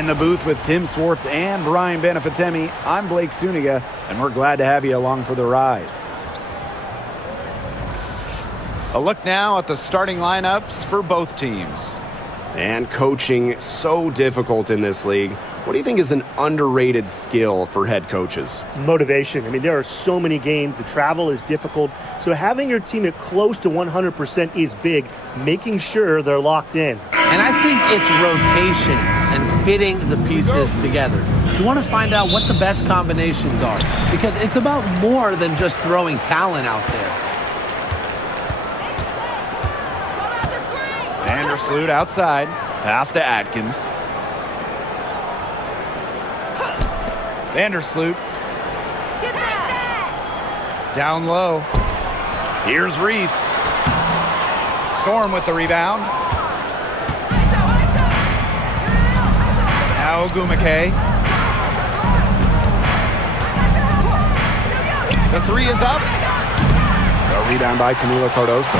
In the booth with Tim Swartz and Brian Benefitemi, I'm Blake Suniga, and we're glad to have you along for the ride. A look now at the starting lineups for both teams. And coaching so difficult in this league. What do you think is an underrated skill for head coaches? Motivation. I mean, there are so many games. The travel is difficult. So having your team at close to 100% is big, making sure they're locked in. And I think it's rotations and fitting the pieces together. You want to find out what the best combinations are because it's about more than just throwing talent out there. Vandersloot outside. Pass to Atkins. Vandersloot. Down low. Here's Reese. Storm with the rebound. Now Ogumake. The three is up. A rebound by Camilo Cardoso.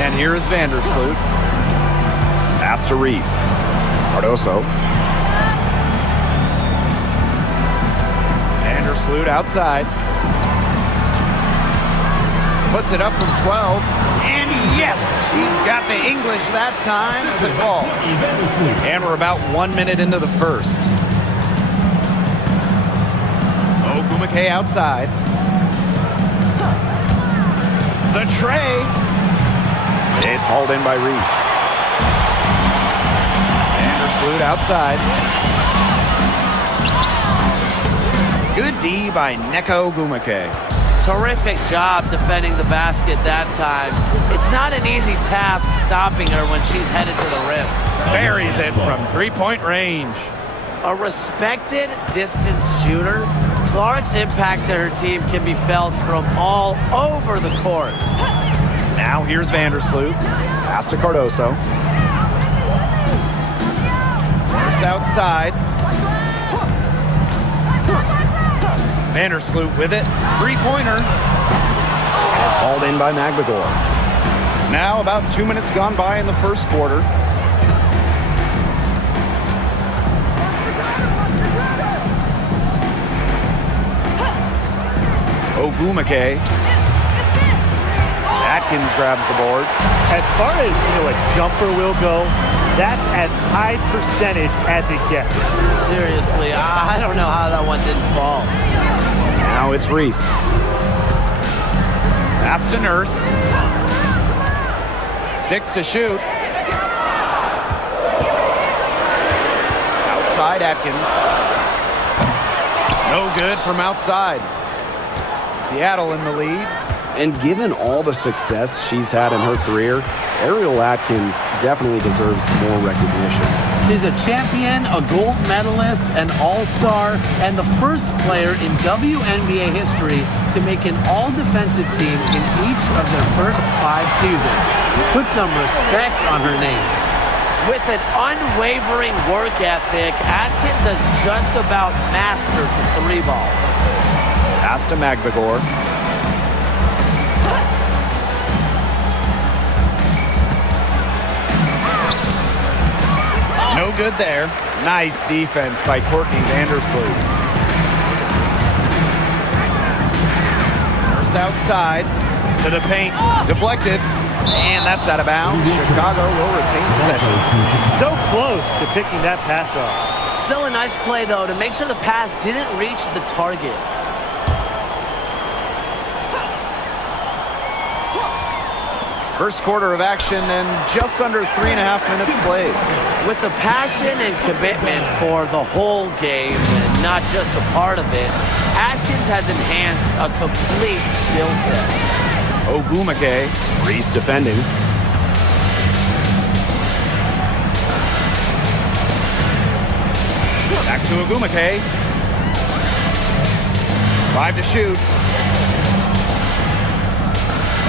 And here is Vandersloot. Pass to Reese. Cardoso. Vandersloot outside. Puts it up from 12. And yes, he's got the English that time as a call. And we're about 1 minute into the first. Ogumake outside. The tray. It's hauled in by Reese. Vandersloot outside. Good D by Neko Ogumake. Terrific job defending the basket that time. It's not an easy task stopping her when she's headed to the rim. Buries it from three-point range. A respected distance shooter, Clark's impact to her team can be felt from all over the court. Now here's Vandersloot. Pass to Cardoso. First outside. Vandersloot with it. Three-pointer. And it's hauled in by Magbagor. Now about 2 minutes gone by in the first quarter. Ogumake. Atkins grabs the board. As far as a jumper will go, that's as high percentage as it gets. Seriously, I don't know how that one didn't fall. Now it's Reese. Pass to Nurse. 6 to shoot. Outside Atkins. No good from outside. Seattle in the lead. And given all the success she's had in her career, Ariel Atkins definitely deserves more recognition. She's a champion, a gold medalist, an all-star, and the first player in WNBA history to make an all-defensive team in each of their first 5 seasons. Put some respect on her name. With an unwavering work ethic, Atkins has just about mastered the 3-ball. Pass to Magbagor. No good there. Nice defense by Courtney Vandersloot. First outside to the paint. Deflected. And that's out of bounds. Chicago will retain possession. So close to picking that pass off. Still a nice play, though, to make sure the pass didn't reach the target. First quarter of action and just under 3.5 minutes played. With the passion and commitment for the whole game, and not just a part of it, Atkins has enhanced a complete skill set. Ogumake. Reese defending. Back to Ogumake. 5 to shoot.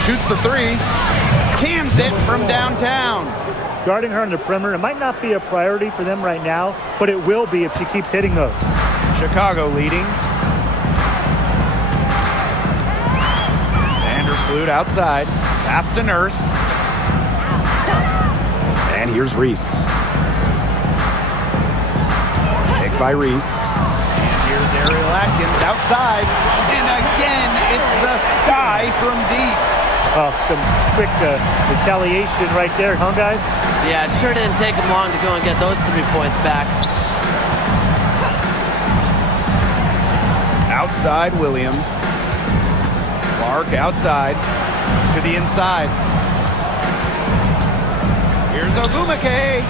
Shoots the 3. Cans it from downtown. Guarding her on the perimeter, it might not be a priority for them right now, but it will be if she keeps hitting those. Chicago leading. Vandersloot outside. Pass to Nurse. And here's Reese. Picked by Reese. And here's Ariel Atkins outside. And again, it's the sky from deep. Oh, some quick retaliation right there, huh, guys? Yeah, it sure didn't take him long to go and get those 3 points back. Outside Williams. Clark outside to the inside. Here's Ogumake.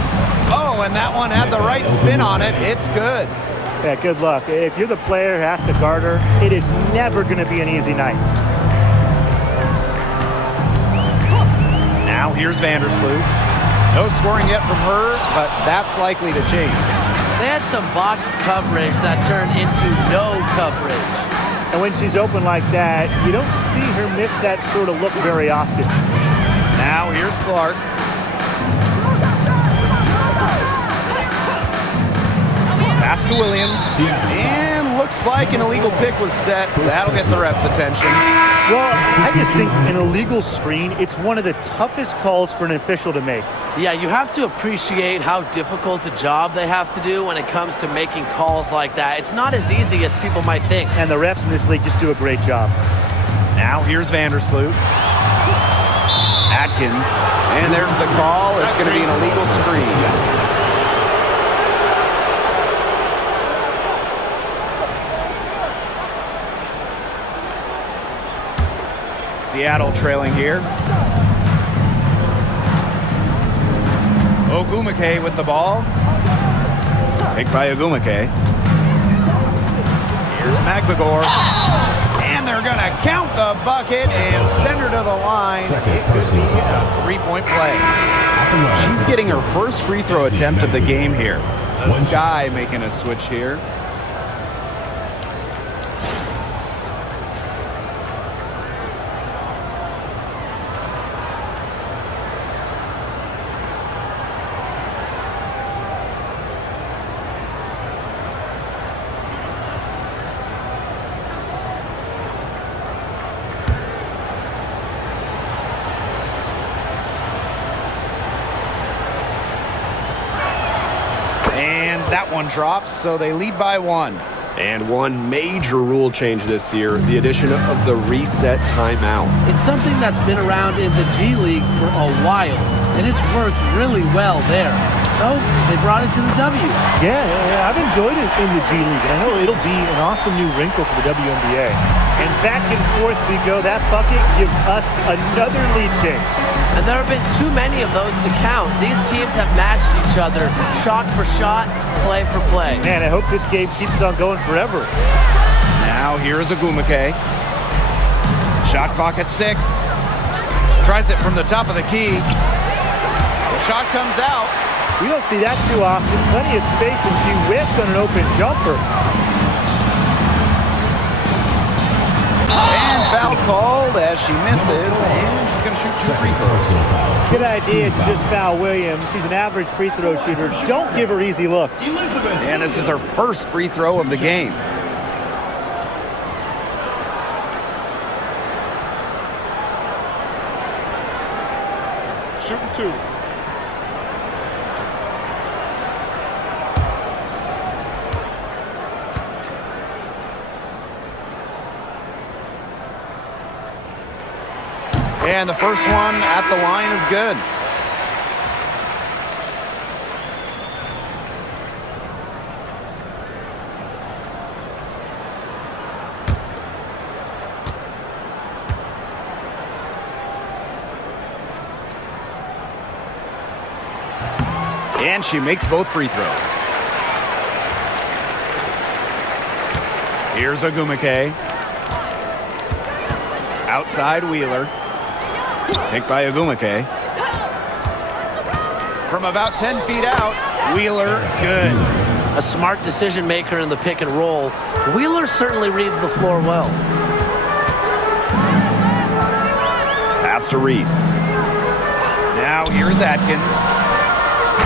Oh, and that one had the right spin on it. It's good. Yeah, good luck. If you're the player who has to guard her, it is never going to be an easy night. Now here's Vandersloot. No scoring yet from her, but that's likely to change. They had some botched coverage that turned into no coverage. And when she's open like that, you don't see her miss that sort of look very often. Now here's Clark. Pass to Williams. And looks like an illegal pick was set. That'll get the ref's attention. Well, I just think an illegal screen, it's one of the toughest calls for an official to make. Yeah, you have to appreciate how difficult a job they have to do when it comes to making calls like that. It's not as easy as people might think. And the refs in this league just do a great job. Now here's Vandersloot. Atkins. And there's the call. It's going to be an illegal screen. Seattle trailing here. Ogumake with the ball. Picked by Ogumake. Here's McGregor. And they're going to count the bucket and send her to the line. It could be a three-point play. She's getting her first free throw attempt of the game here. The Sky making a switch here. That one drops, so they lead by 1. And one major rule change this year, the addition of the reset timeout. It's something that's been around in the G League for a while, and it's worked really well there. So they brought it to the W. Yeah, I've enjoyed it in the G League, and I know it'll be an awesome new wrinkle for the WNBA. And back and forth we go. That bucket gives us another lead change. And there have been too many of those to count. These teams have matched each other shot for shot, play for play. Man, I hope this game keeps on going forever. Now here's Ogumake. Shot clock at 6. Tries it from the top of the key. The shot comes out. We don't see that too often. Plenty of space, and she whips on an open jumper. And foul called as she misses, and she's going to shoot 2 free throws. Good idea to just foul Williams. She's an average free throw shooter. Don't give her easy looks. And this is her first free throw of the game. Shooting 2. And the first one at the line is good. And she makes both free throws. Here's Ogumake. Outside Wheeler. Picked by Ogumake. From about 10 feet out, Wheeler, good. A smart decision maker in the pick and roll. Wheeler certainly reads the floor well. Pass to Reese. Now here's Atkins.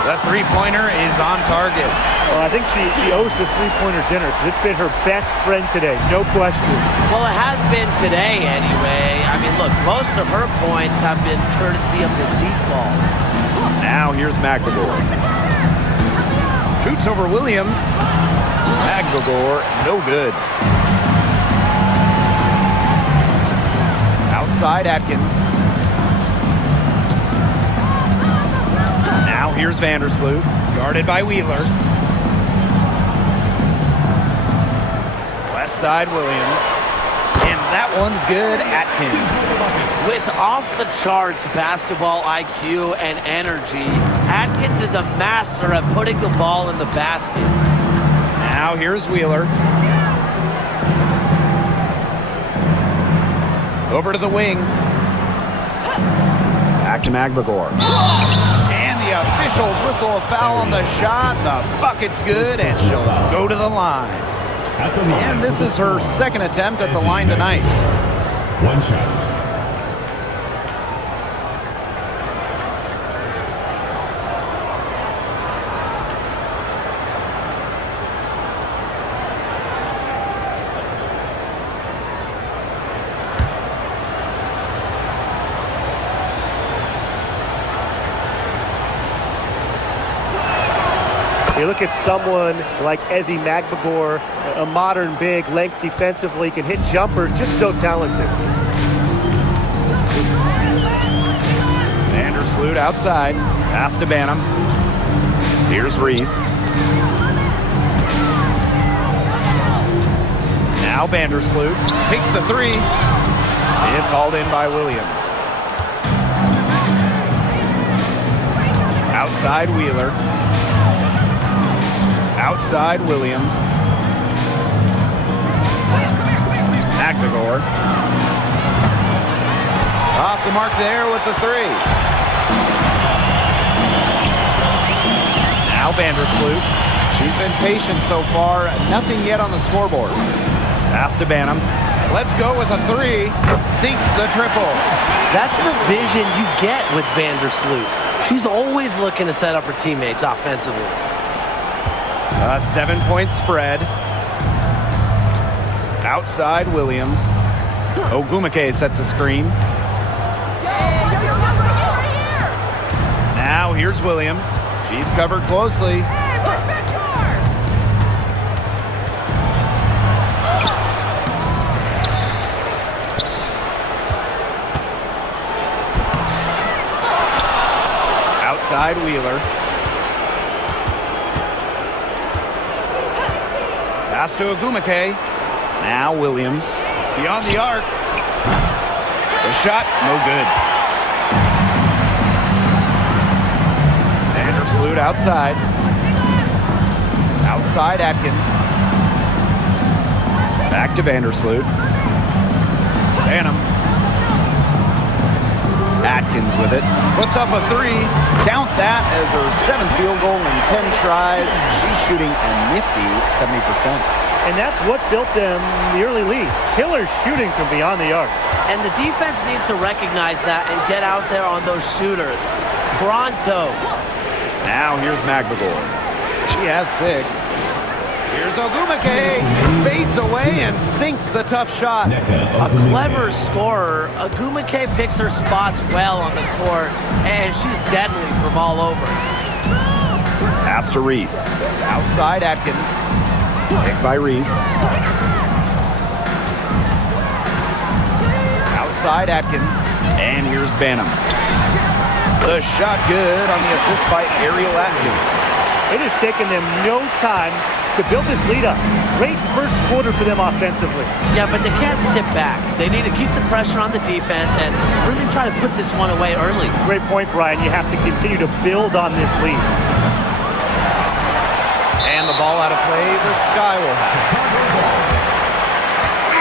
The three-pointer is on target. Well, I think she owes the three-pointer dinner because it's been her best friend today, no question. Well, it has been today anyway. I mean, look, most of her points have been courtesy of the deep ball. Now here's McGregor. Shoots over Williams. McGregor, no good. Outside Atkins. Now here's Vandersloot, guarded by Wheeler. Left side Williams. And that one's good, Atkins. With off-the-charts basketball IQ and energy, Atkins is a master at putting the ball in the basket. Now here's Wheeler. Over to the wing. Back to McGregor. And the officials whistle a foul on the shot. The bucket's good, and she'll go to the line. And this is her second attempt at the line tonight. One shot. You look at someone like Ezzy McGregor, a modern big, length defensively, can hit jumpers, just so talented. Vandersloot outside. Pass to Banham. Here's Reese. Now Vandersloot takes the three. It's hauled in by Williams. Outside Wheeler. Outside Williams. McGregor. Off the mark there with the three. Now Vandersloot. She's been patient so far. Nothing yet on the scoreboard. Pass to Banham. Let's go with a three. Sinks the triple. That's the vision you get with Vandersloot. She's always looking to set up her teammates offensively. A 7-point spread. Outside Williams. Ogumake sets a screen. Now here's Williams. She's covered closely. Outside Wheeler. Pass to Ogumake. Now Williams. Beyond the arc. The shot, no good. Vandersloot outside. Outside Atkins. Back to Vandersloot. Banham. Atkins with it. Puts up a three. Count that as her 7th field goal in 10 tries. She's shooting a nifty 70%. And that's what built them the early lead. Killer shooting from beyond the arc. And the defense needs to recognize that and get out there on those shooters. Pronto. Now here's McGregor. She has 6. Here's Ogumake. Fades away and sinks the tough shot. A clever scorer. Ogumake picks her spots well on the court, and she's deadly from all over. Pass to Reese. Outside Atkins. Picked by Reese. Outside Atkins. And here's Banham. The shot good on the assist by Ariel Atkins. It has taken them no time to build this lead up. Great first quarter for them offensively. Yeah, but they can't sit back. They need to keep the pressure on the defense and really try to put this one away early. Great point, Brian. You have to continue to build on this lead. And the ball out of play, the Sky will have it.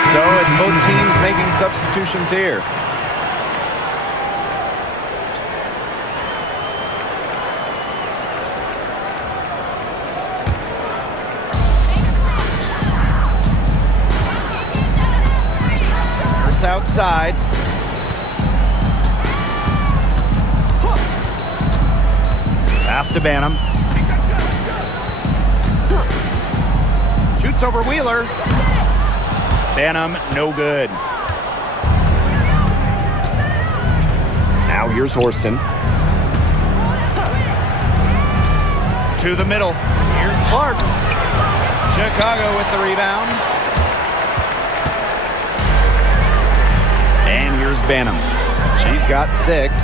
So it's both teams making substitutions here. Outside. Pass to Banham. Shoots over Wheeler. Banham, no good. Now here's Horston. To the middle. Here's Clark. Chicago with the rebound. And here's Banham. She's got 6.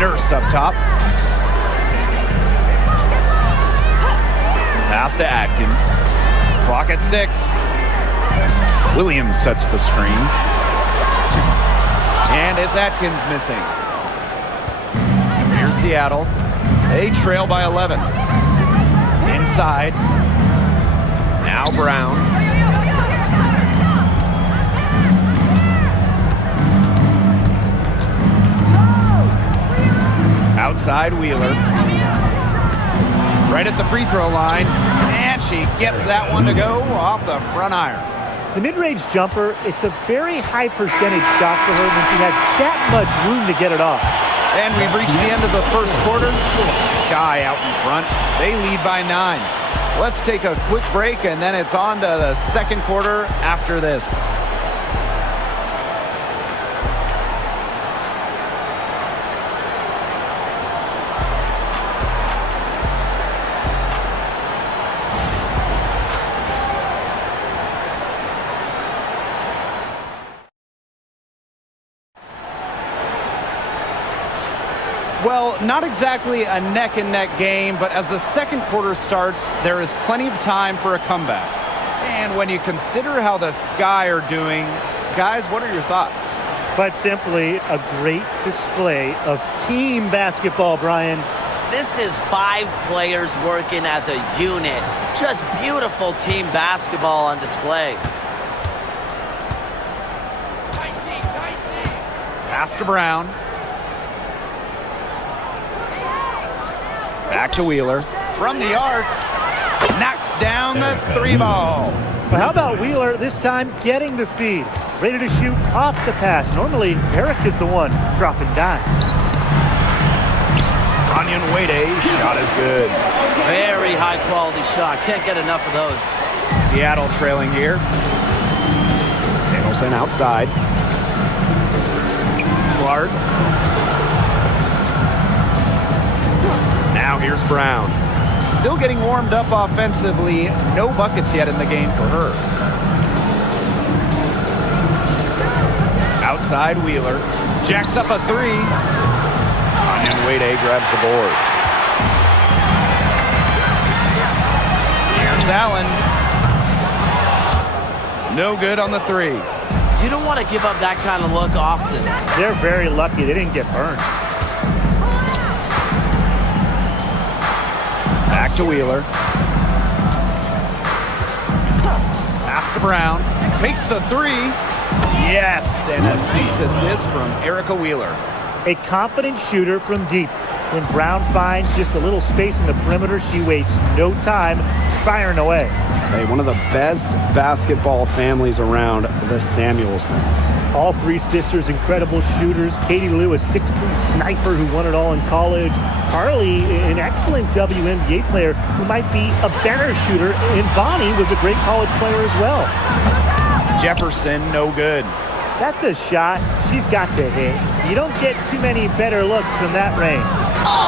Nurse up top. Pass to Atkins. Clock at 6. Williams sets the screen. And it's Atkins missing. Here's Seattle. They trail by 11. Inside. Now Brown. Outside Wheeler. Right at the free throw line. And she gets that one to go off the front iron. The mid-range jumper, it's a very high percentage shot for her when she has that much room to get it off. And we've reached the end of the first quarter. Sky out in front. They lead by 9. Let's take a quick break, and then it's on to the second quarter after this. Well, not exactly a neck-and-neck game, but as the second quarter starts, there is plenty of time for a comeback. And when you consider how the Sky are doing, guys, what are your thoughts? But simply a great display of team basketball, Brian. This is 5 players working as a unit. Just beautiful team basketball on display. Pass to Brown. Back to Wheeler. From the arc. Knocks down the 3 ball. But how about Wheeler this time getting the feed? Ready to shoot off the pass. Normally, Eric is the one dropping dimes. Onion Wade, shot is good. Very high quality shot. Can't get enough of those. Seattle trailing here. Samuelson outside. Clark. Now here's Brown. Still getting warmed up offensively. No buckets yet in the game for her. Outside Wheeler. Jacks up a 3. And Wade grabs the board. Here's Allen. No good on the 3. You don't want to give up that kind of look often. They're very lucky they didn't get burned. Back to Wheeler. Pass to Brown. Makes the 3. Yes, and a nice assist from Erica Wheeler. A confident shooter from deep. When Brown finds just a little space in the perimeter, she wastes no time firing away. Hey, one of the best basketball families around, the Samuelsons. All 3 sisters, incredible shooters. Katie Lou, a 6'3" sniper who won it all in college. Carly, an excellent WNBA player who might be a better shooter. And Bonnie was a great college player as well. Jefferson, no good. That's a shot she's got to hit. You don't get too many better looks from that range.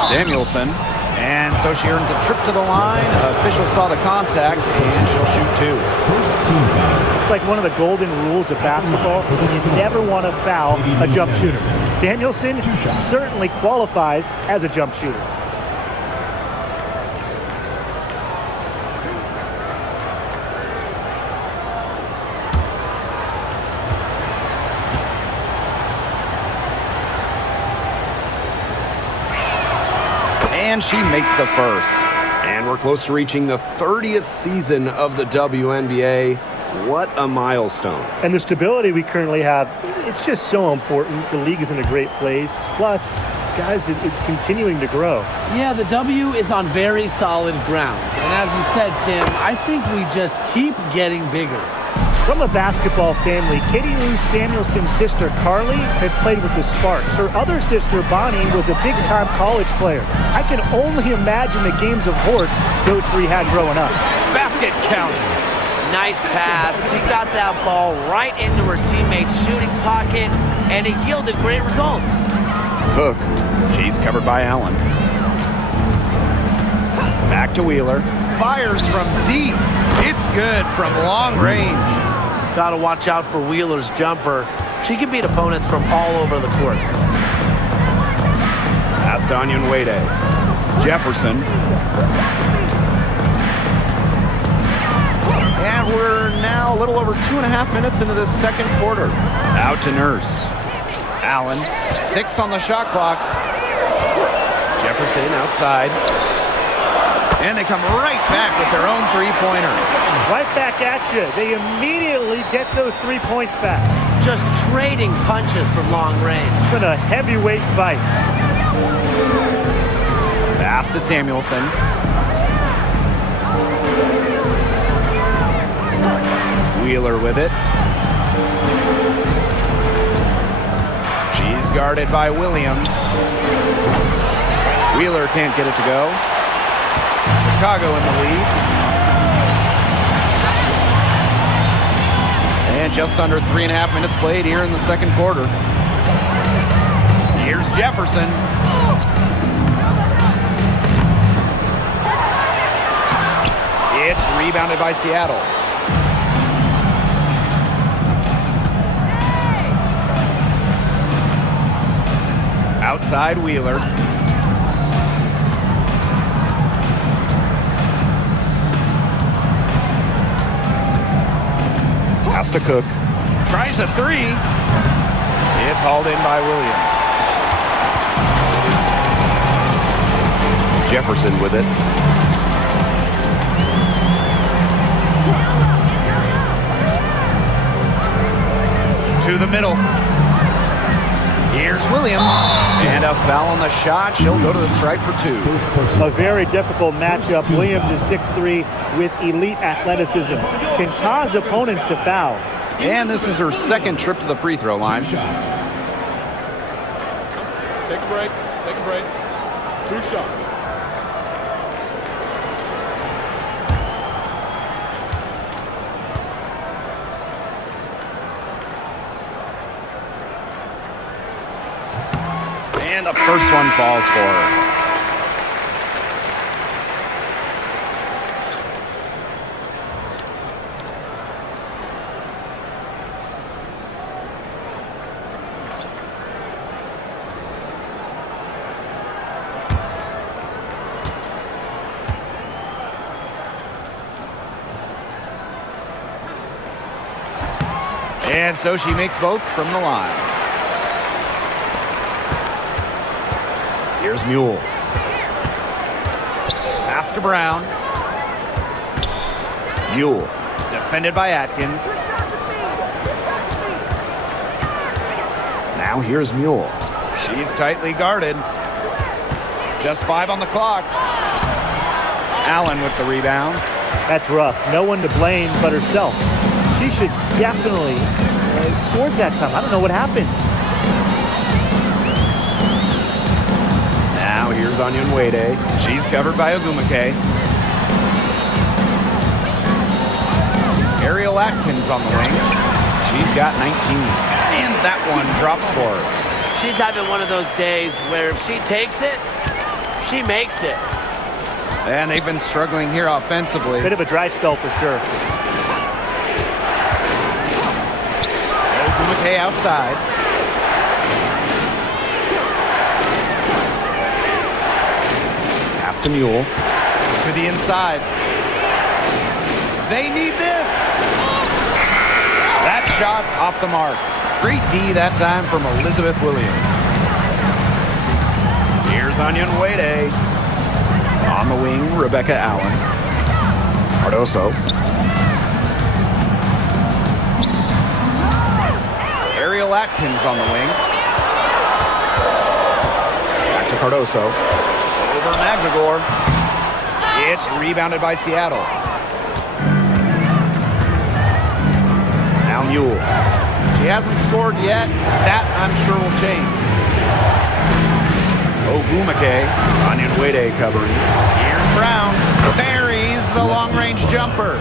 Samuelson. And so she earns a trip to the line. Official saw the contact, and she'll shoot 2. It's like one of the golden rules of basketball. You never want to foul a jump shooter. Samuelson certainly qualifies as a jump shooter. And she makes the first. And we're close to reaching the 30th season of the WNBA. What a milestone. And the stability we currently have, it's just so important. The league is in a great place. Plus, guys, it's continuing to grow. Yeah, the W is on very solid ground. And as you said, Tim, I think we just keep getting bigger. From a basketball family, Katie Lou Samuelson's sister, Carly, has played with the Sparks. Her other sister, Bonnie, was a big-time college player. I can only imagine the games of horse those three had growing up. Basket counts. Nice pass. She got that ball right into her teammate's shooting pocket, and it yielded great results. Cook. She's covered by Allen. Back to Wheeler. Fires from deep. It's good from long range. Got to watch out for Wheeler's jumper. She can beat opponents from all over the court. Pass to Onyenwede. Jefferson. And we're now a little over 2.5 minutes into this second quarter. Out to Nurse. Allen. 6 on the shot clock. Jefferson outside. And they come right back with their own three-pointers. Right back at you. They immediately get those 3 points back. Just trading punches from long range. It's been a heavyweight fight. Pass to Samuelson. Wheeler with it. She's guarded by Williams. Wheeler can't get it to go. Chicago in the lead. And just under 3.5 minutes played here in the second quarter. Here's Jefferson. It's rebounded by Seattle. Outside Wheeler. Pass to Cook. Tries a three. It's hauled in by Williams. Jefferson with it. To the middle. Here's Williams. And a foul on the shot. She'll go to the stripe for 2. A very difficult matchup. Williams is 6'3" with elite athleticism. Can cause opponents to foul. And this is her second trip to the free throw line. Take a break. Take a break. 2 shots. And the first one falls for her. And so she makes both from the line. Here's Mule. Pass to Brown. Mule. Defended by Atkins. Now here's Mule. She's tightly guarded. Just 5 on the clock. Allen with the rebound. That's rough. No one to blame but herself. She should definitely have scored that time. I don't know what happened. Now here's Onyenwede. She's covered by Ogumake. Ariel Atkins on the wing. She's got 19. And that one drops for her. She's having one of those days where if she takes it, she makes it. And they've been struggling here offensively. Bit of a dry spell for sure. Ogumake outside. Pass to Mule. To the inside. They need this. That shot off the mark. Great D that time from Elizabeth Williams. Here's Onyenwede. On the wing, Rebecca Allen. Cardoso. Ariel Atkins on the wing. Back to Cardoso. Over Magnagor. It's rebounded by Seattle. Mule. She hasn't scored yet. That, I'm sure, will change. Ogumake. Onyenwere covering. Here's Brown. Buries the long-range jumper.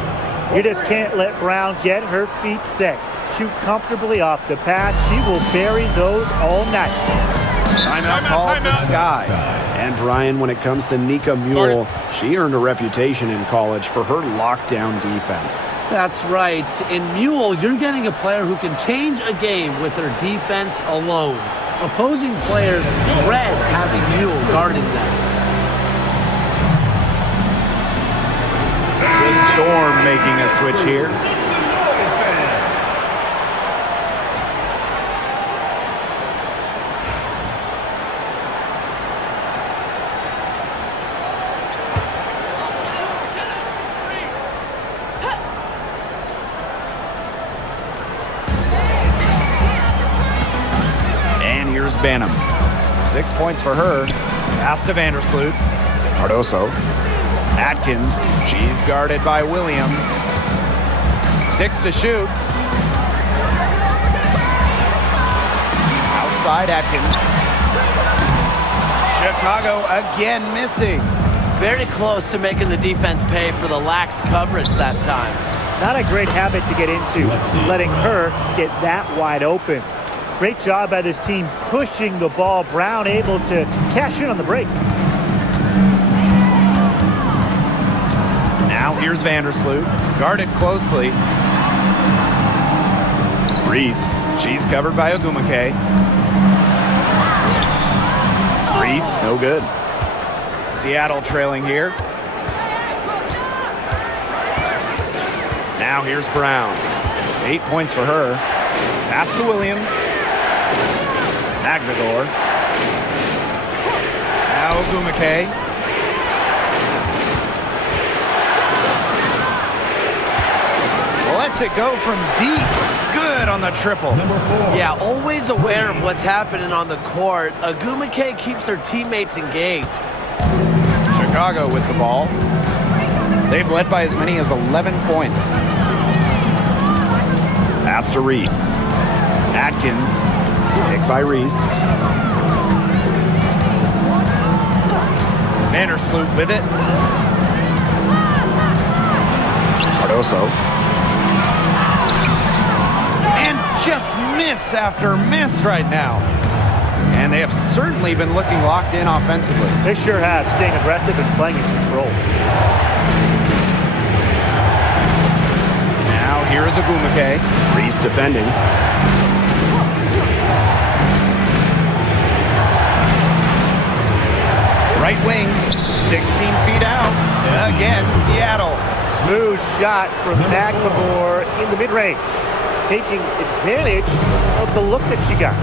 You just can't let Brown get her feet set. Shoot comfortably off the pass. She will bury those all night. Timeout called the Sky. And Brian, when it comes to Nika Mule, she earned a reputation in college for her lockdown defense. That's right. In Mule, you're getting a player who can change a game with their defense alone. Opposing players dread having Mule guarding them. The Storm making a switch here. And here's Banham. 6 points for her. Pass to Vandersloot. Cardoso. Atkins, she's guarded by Williams. 6 to shoot. Outside Atkins. Chicago again missing. Very close to making the defense pay for the lax coverage that time. Not a great habit to get into, letting her get that wide open. Great job by this team pushing the ball. Brown able to cash in on the break. Now here's Vandersloot, guarded closely. Reese, she's covered by Ogumake. Reese, no good. Seattle trailing here. Now here's Brown. 8 points for her. Pass to Williams. Magdalor. Now Ogumake. Lets it go from deep. Good on the triple. Yeah, always aware of what's happening on the court. Ogumake keeps her teammates engaged. Chicago with the ball. They've led by as many as 11 points. Pass to Reese. Atkins. Picked by Reese. Vandersloot with it. Cardoso. And just miss after miss right now. And they have certainly been looking locked in offensively. They sure have, staying aggressive and playing in control. Now here is Ogumake. Reese defending. Right wing, 16 feet out. Again, Seattle. Smooth shot from McLemore in the mid-range, taking advantage of the look that she got.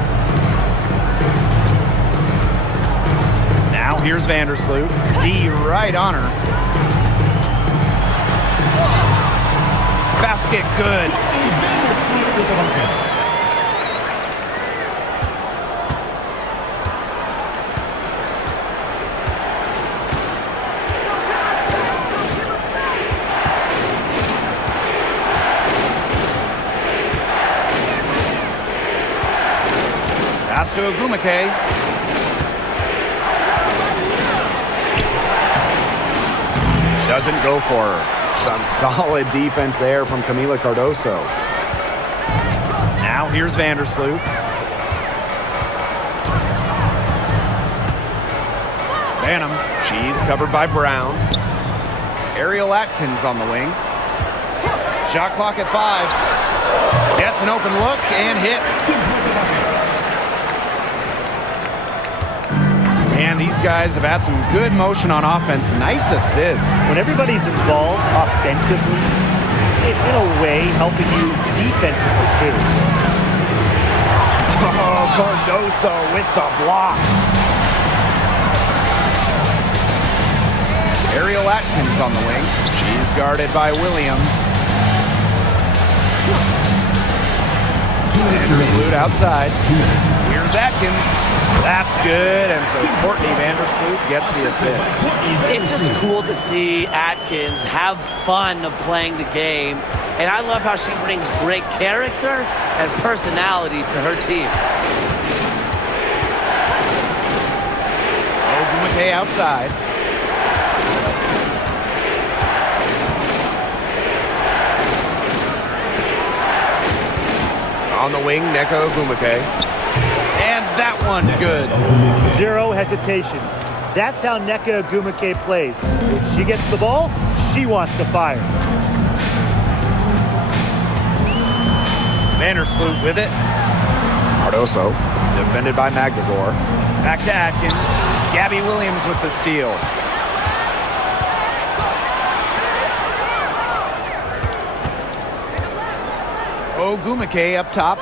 Now here's Vandersloot. D right on her. Basket good. Pass to Ogumake. Doesn't go for her. Some solid defense there from Camila Cardoso. Now here's Vandersloot. Banham, she's covered by Brown. Ariel Atkins on the wing. Shot clock at 5. Gets an open look and hits. And these guys have had some good motion on offense. Nice assists. When everybody's involved offensively, it's in a way helping you defensively too. Oh, Cardoso with the block. Ariel Atkins on the wing. She's guarded by Williams. Vandersloot outside. Here's Atkins. That's good, and so Courtney Vandersloot gets the assist. It's just cool to see Atkins have fun of playing the game. and I love how she brings great character and personality to her team. Ogumake outside. On the wing, Nneka Ogumake. And that one good. Zero hesitation. That's how Nneka Ogumake plays. When she gets the ball, she wants to fire. Vandersloot with it. Cardoso, defended by Magdagor. Back to Atkins. Gabby Williams with the steal. Ogumake up top.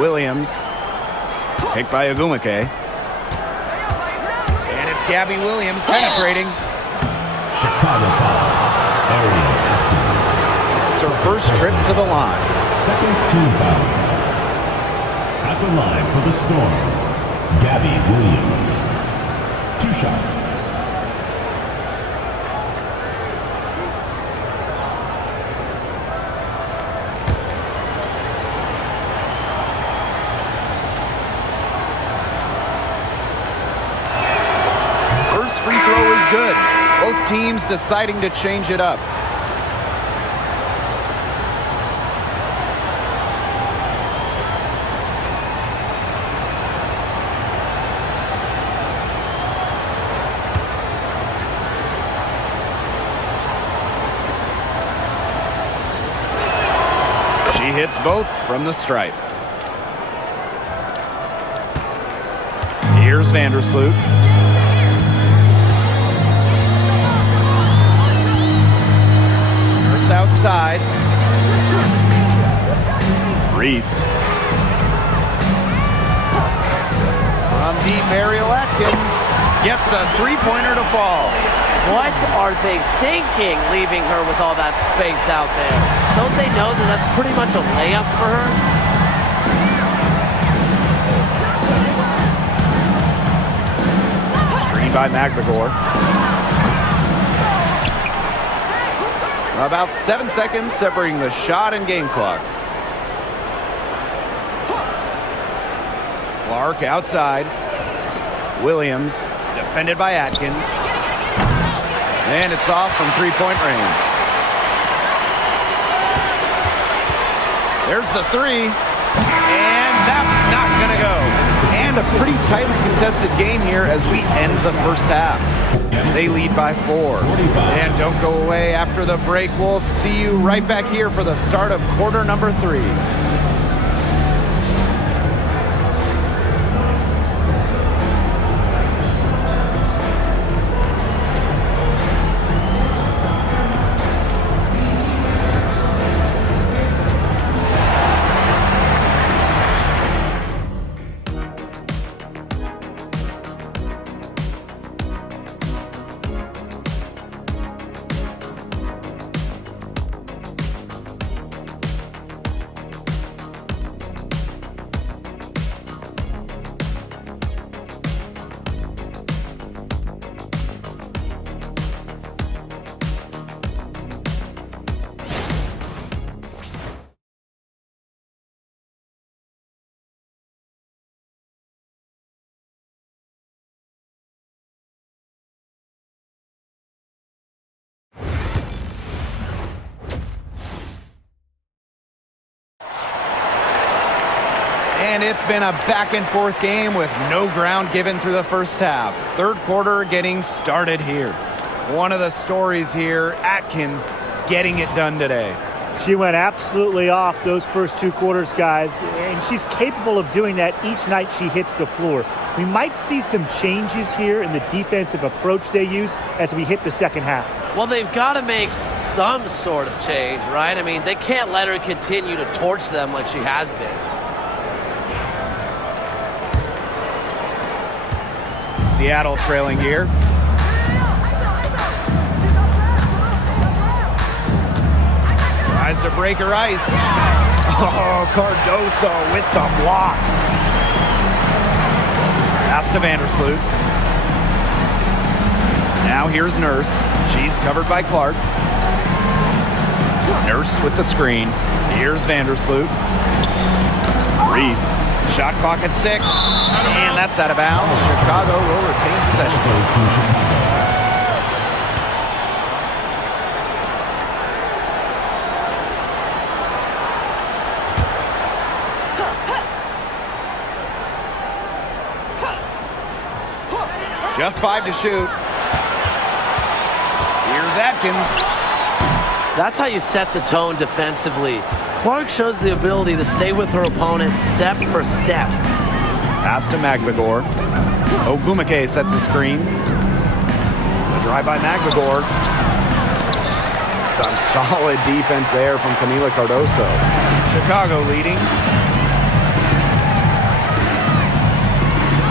Williams. Picked by Ogumake. And it's Gabby Williams penetrating. Chicago foul. Ariel Atkins. It's her first trip to the line. Second team foul. At the line for the Storm, Gabby Williams. 2 shots. First free throw is good. Both teams deciding to change it up. She hits both from the stripe. Here's Vandersloot. Outside. Reese. From deep, Ariel Atkins gets a three-pointer to fall. What are they thinking leaving her with all that space out there? Don't they know that that's pretty much a layup for her? Screen by Magdagor. About 7 seconds separating the shot and game clocks. Clark outside. Williams defended by Atkins. And it's off from three-point range. There's the three. And that's not going to go. And a pretty tightly contested game here as we end the first half. They lead by 4. And don't go away after the break. We'll see you right back here for the start of quarter number 3. And it's been a back-and-forth game with no ground given through the first half. Third quarter getting started here. One of the stories here, Atkins getting it done today. She went absolutely off those first 2 quarters, guys, and she's capable of doing that each night she hits the floor. We might see some changes here in the defensive approach they use as we hit the second half. Well, they've got to make some sort of change, right? I mean, they can't let her continue to torch them like she has been. Seattle trailing here. Tries to break her ice. Oh, Cardoso with the block. Pass to Vandersloot. Now here's Nurse. She's covered by Clark. Nurse with the screen. Here's Vandersloot. Reese. Shot clock at 6. And that's out of bounds. Chicago will retain possession. Goes to Chicago. Just 5 to shoot. Here's Atkins. That's how you set the tone defensively. Clark shows the ability to stay with her opponent step for step. Pass to Magvagor. Ogumake sets a screen. The drive by Magvagor. Some solid defense there from Camila Cardoso. Chicago leading.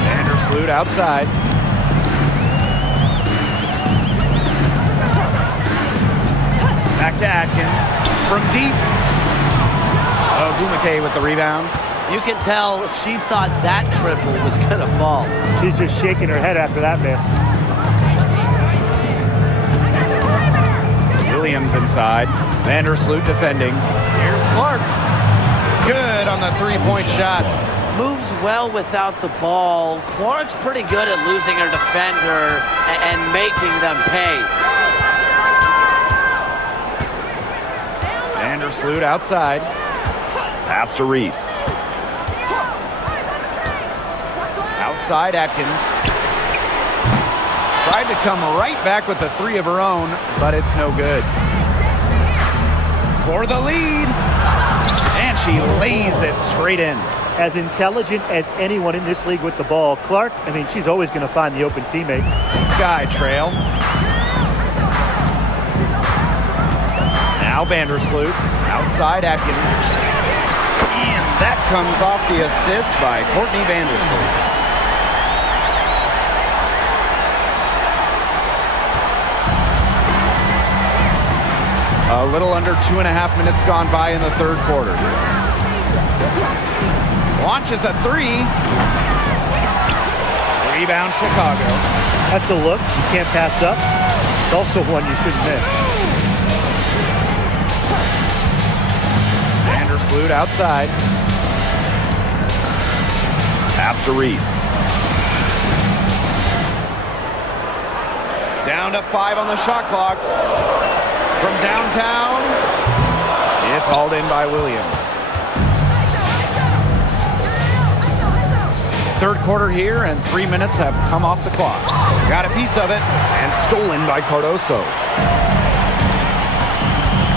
Vandersloot outside. Back to Atkins. From deep. Ogumake with the rebound. You can tell she thought that triple was going to fall. She's just shaking her head after that miss. Williams inside. Vandersloot defending. Here's Clark. Good on the three-point shot. Moves well without the ball. Clark's pretty good at losing her defender and making them pay. Vandersloot outside. Pass to Reese. Outside Atkins. Tried to come right back with the 3 of her own, but it's no good. For the lead. And she lays it straight in. As intelligent as anyone in this league with the ball, Clark, I mean, she's always going to find the open teammate. Sky trail. Now Vandersloot. Outside Atkins. And that comes off the assist by Courtney Vandersloot. A little under 2.5 minutes gone by in the third quarter. Launches a 3. Rebound Chicago. That's a look you can't pass up. It's also one you shouldn't miss. Vandersloot outside. Pass to Reese. Down to 5 on the shot clock. From downtown, it's hauled in by Williams. Third quarter here, and 3 minutes have come off the clock. Got a piece of it. And stolen by Cardoso.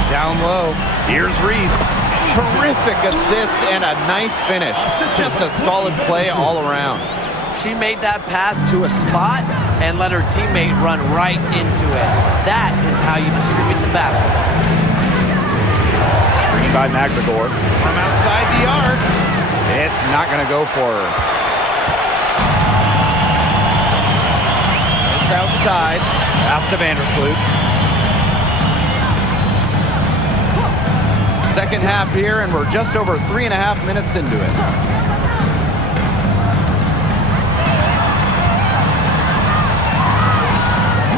Down low. Here's Reese. Terrific assist and a nice finish. Just a solid play all around. She made that pass to a spot and let her teammate run right into it. That is how you distribute the basketball. Screen by Magvagor. From outside the arc. It's not going to go for her. Just outside. Pass to Vandersloot. Second half here, and we're just over 3.5 minutes into it.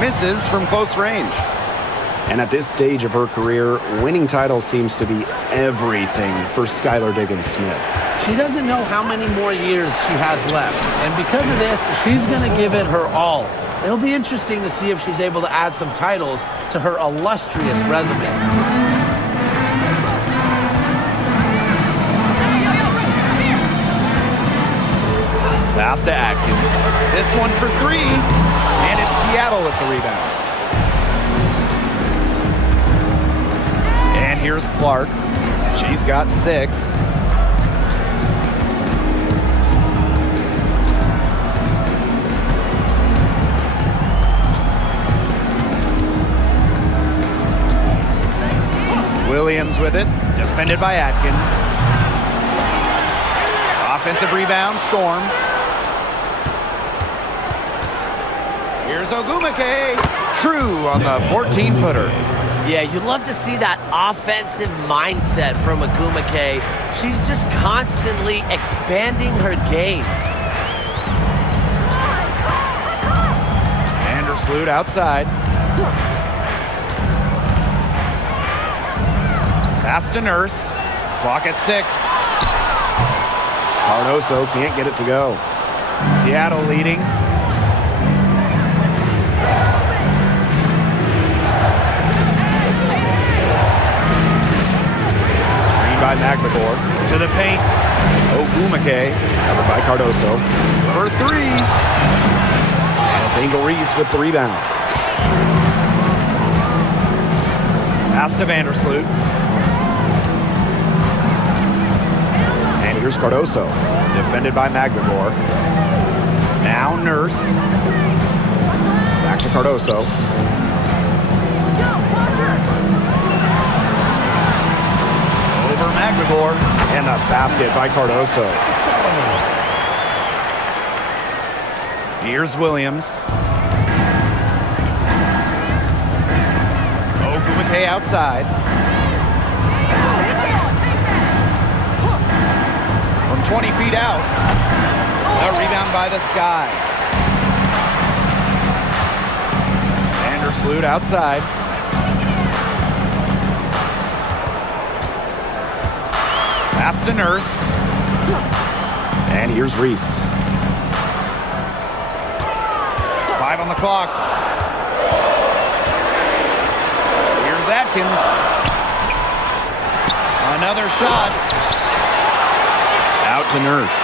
Misses from close range. And at this stage of her career, winning titles seems to be everything for Skylar Diggins-Smith. She doesn't know how many more years she has left, and because of this, she's going to give it her all. It'll be interesting to see if she's able to add some titles to her illustrious resume. Pass to Atkins. This one for 3. And it's Seattle with the rebound. And here's Clark. She's got 6. Williams with it. Defended by Atkins. Offensive rebound, Storm. Here's Ogumake. True on the 14-footer. Yeah, you love to see that offensive mindset from Ogumake. She's just constantly expanding her game. Vandersloot outside. Pass to Nurse. Clock at 6. Cardoso can't get it to go. Seattle leading. Screen by McLemore. To the paint. Ogumake, covered by Cardoso. For 3. And it's Angel Reese with the rebound. Pass to Vandersloot. And here's Cardoso, defended by McLemore. Now Nurse. Back to Cardoso. Over McLemore. And a basket by Cardoso. Here's Williams. Ogumake outside. From 20 feet out. A rebound by the Sky. Vandersloot outside. Pass to Nurse. And here's Reese. 5 on the clock. Here's Atkins. Another shot. Out to Nurse.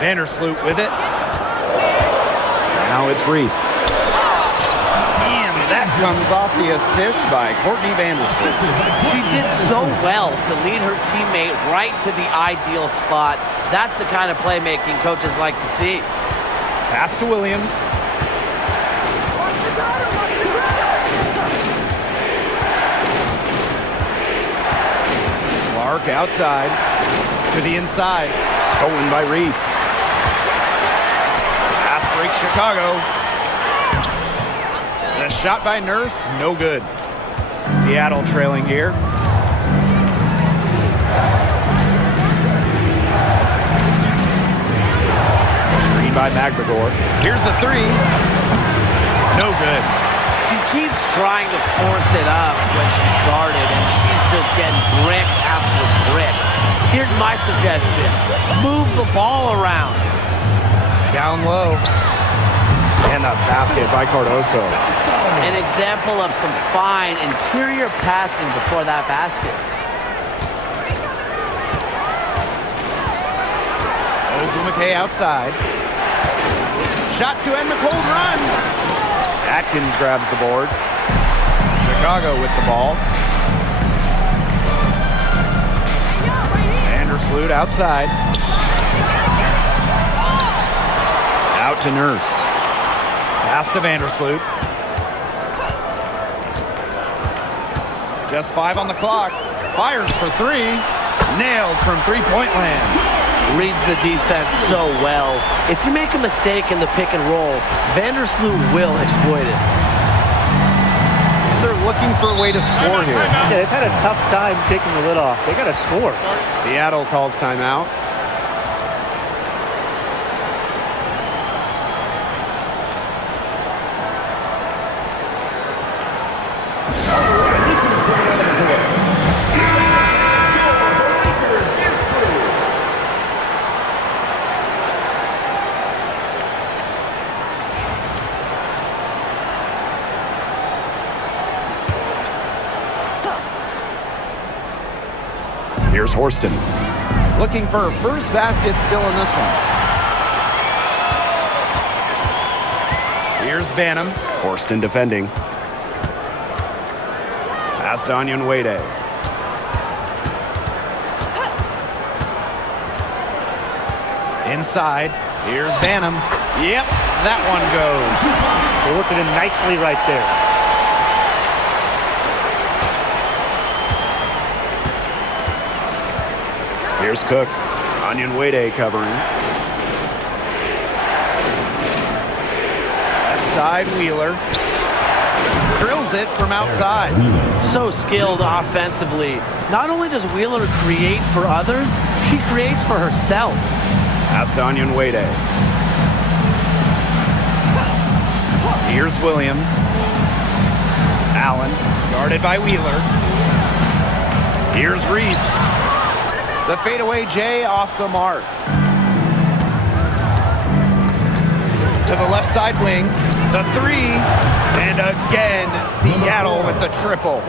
Vandersloot with it. Now it's Reese. And that comes off the assist by Courtney Vandersloot. She did so well to lead her teammate right to the ideal spot. That's the kind of playmaking coaches like to see. Pass to Williams. Clark outside to the inside. Stolen by Reese. Pass break Chicago. The shot by Nurse, no good. Seattle trailing here. Screen by McLemore. Here's the 3. No good. She keeps trying to force it up when she's guarded, and she's just getting brick after brick. Here's my suggestion. Move the ball around. Down low. And a basket by Cardoso. An example of some fine interior passing before that basket. Ogumake outside. Shot to end the cold run. Atkins grabs the board. Chicago with the ball. Vandersloot outside. Out to Nurse. Pass to Vandersloot. Just 5 on the clock. Fires for 3. Nailed from three-point land. Reads the defense so well. If you make a mistake in the pick and roll, Vandersloot will exploit it. They're looking for a way to score here. Yeah, they've had a tough time taking the lid off. They got to score. Seattle calls timeout. Here's Horston. Looking for a first basket still in this one. Here's Banham. Horston defending. Pass to Onyenwede. Inside. Here's Banham. Yep, that one goes. They're working in nicely right there. Here's Cook. Onyenwede covering. Left side, Wheeler. Drills it from outside. So skilled offensively. Not only does Wheeler create for others, she creates for herself. Pass to Onyenwede. Here's Williams. Allen, guarded by Wheeler. Here's Reese. The fadeaway J off the mark. To the left side wing, the three, and again, Seattle with the triple.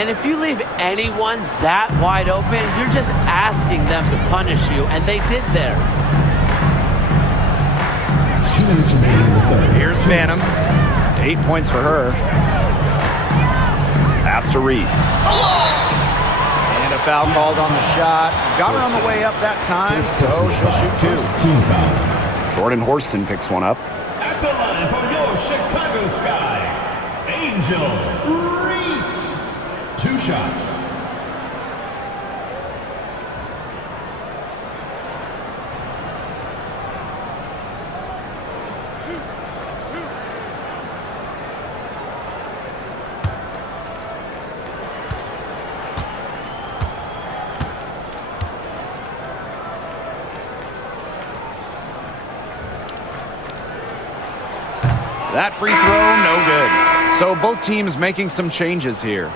And if you leave anyone that wide open, you're just asking them to punish you, and they did there. 2 minutes remaining in the third. Here's Phantom. 8 points for her. Pass to Reese. And a foul called on the shot. Got her on the way up that time, so she'll shoot two. Team foul. Jordan Horston picks one up. At the line from your Chicago Sky, Angel Reese. 2 shots. That free throw, no good. So both teams making some changes here.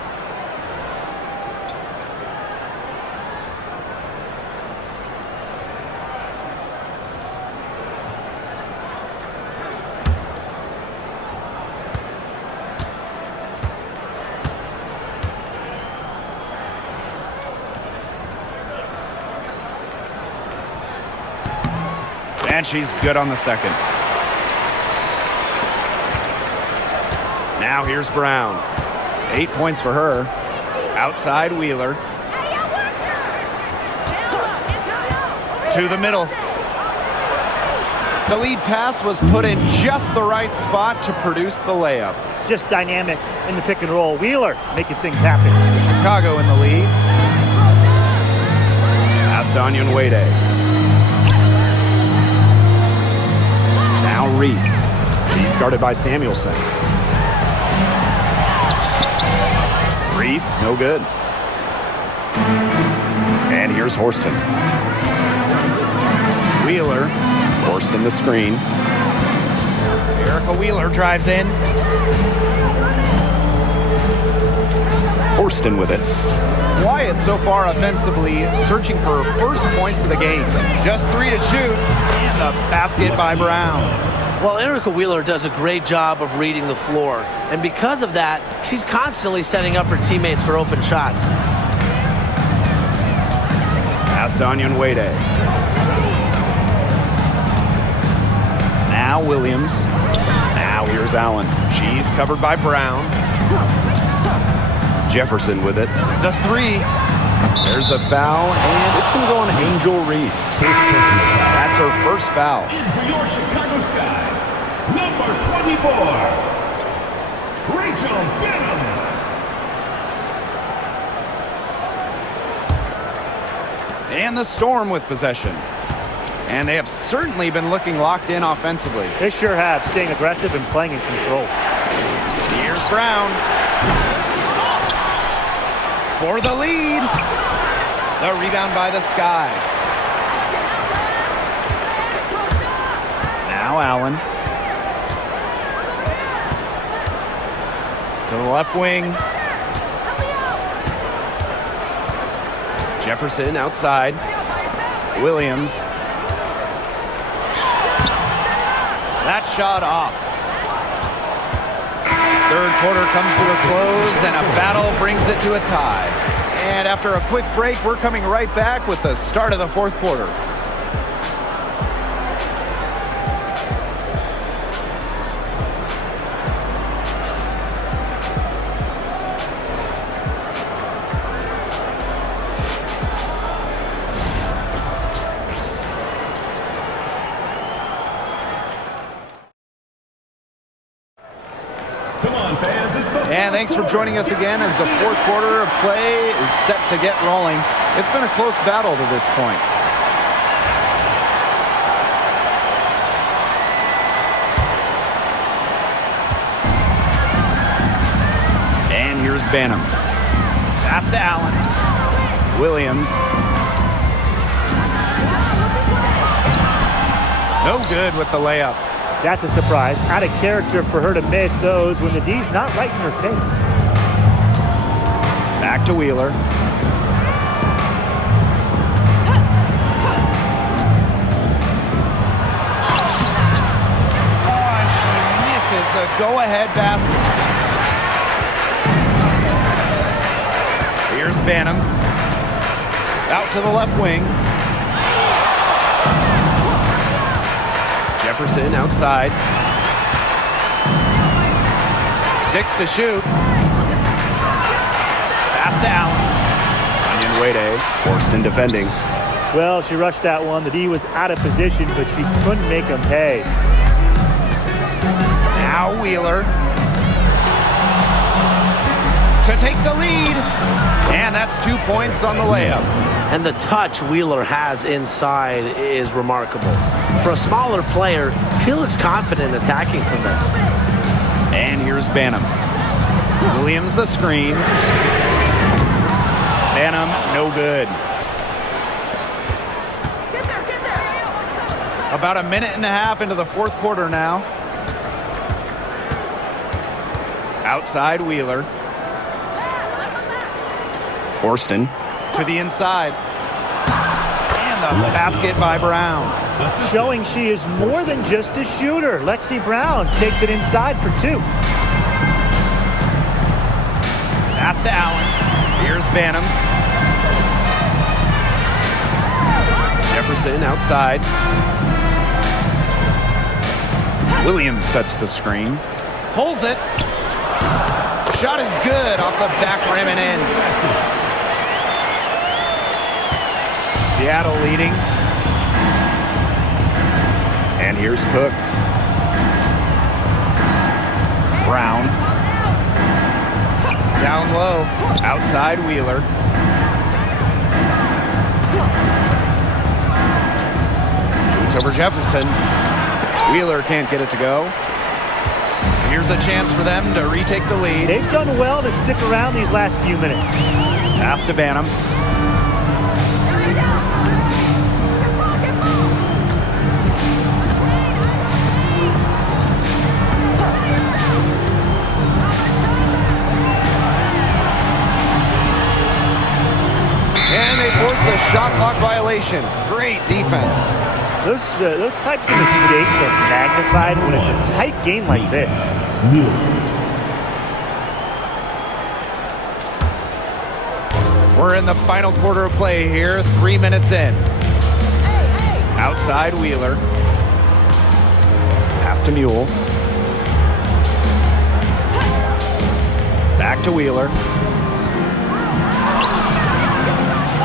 And she's good on the second. Now here's Brown. 8 points for her. Outside Wheeler. To the middle. The lead pass was put in just the right spot to produce the layup. Just dynamic in the pick and roll. Wheeler making things happen. Chicago in the lead. Pass to Onyenwere. Now Reese. She's guarded by Samuelson. Reese, no good. And here's Horston. Wheeler, Horston the screen. Erica Wheeler drives in. Horston with it. Wyatt so far offensively searching for first points of the game. Just 3 to shoot, and the basket by Brown. Well, Erica Wheeler does a great job of reading the floor, and because of that, she's constantly setting up her teammates for open shots. Pass to Onyenwere. Now Williams. Now here's Allen. She's covered by Brown. Jefferson with it. The three. There's the foul, and it's going to go on Angel Reese. That's her first foul. In for your Chicago Sky, number 24, Rachel Benham. And the Storm with possession. And they have certainly been looking locked in offensively. They sure have, staying aggressive and playing in control. Here's Brown. For the lead. The rebound by the Sky. Now Allen. To the left wing. Jefferson outside. Williams. That shot off. Third quarter comes to a close, and a battle brings it to a tie. And after a quick break, we're coming right back with the start of the fourth quarter. And thanks for joining us again as the fourth quarter of play is set to get rolling. It's been a close battle to this point. And here's Benham. Pass to Allen. Williams. No good with the layup. That's a surprise. Out of character for her to miss those when the D's not right in her face. Back to Wheeler. Oh, and she misses the go-ahead basket. Here's Banham. Out to the left wing. Jefferson outside. 6 to shoot. Pass to Allen. Onion Wade, Horston defending. Well, she rushed that one. The D was out of position, but she couldn't make them pay. Now Wheeler. To take the lead. And that's 2 points on the layup. And the touch Wheeler has inside is remarkable. For a smaller player, she looks confident attacking from there. And here's Banham. Williams the screen. Banham, no good. About a minute and a half into the fourth quarter now. Outside Wheeler. Horston to the inside. And the basket by Brown. Showing she is more than just a shooter. Lexi Brown takes it inside for 2. Pass to Allen. Here's Banham. Jefferson outside. Williams sets the screen. Pulls it. Shot is good off the back rim and in. Seattle leading. And here's Cook. Brown. Down low. Outside Wheeler. Shoots over Jefferson. Wheeler can't get it to go. Here's a chance for them to retake the lead. They've done well to stick around these last few minutes. Pass to Banham. And they force the shot clock violation. Great defense. Those types of mistakes are magnified when it's a tight game like this. We're in the final quarter of play here, 3 minutes in. Outside Wheeler. Pass to Mule. Back to Wheeler.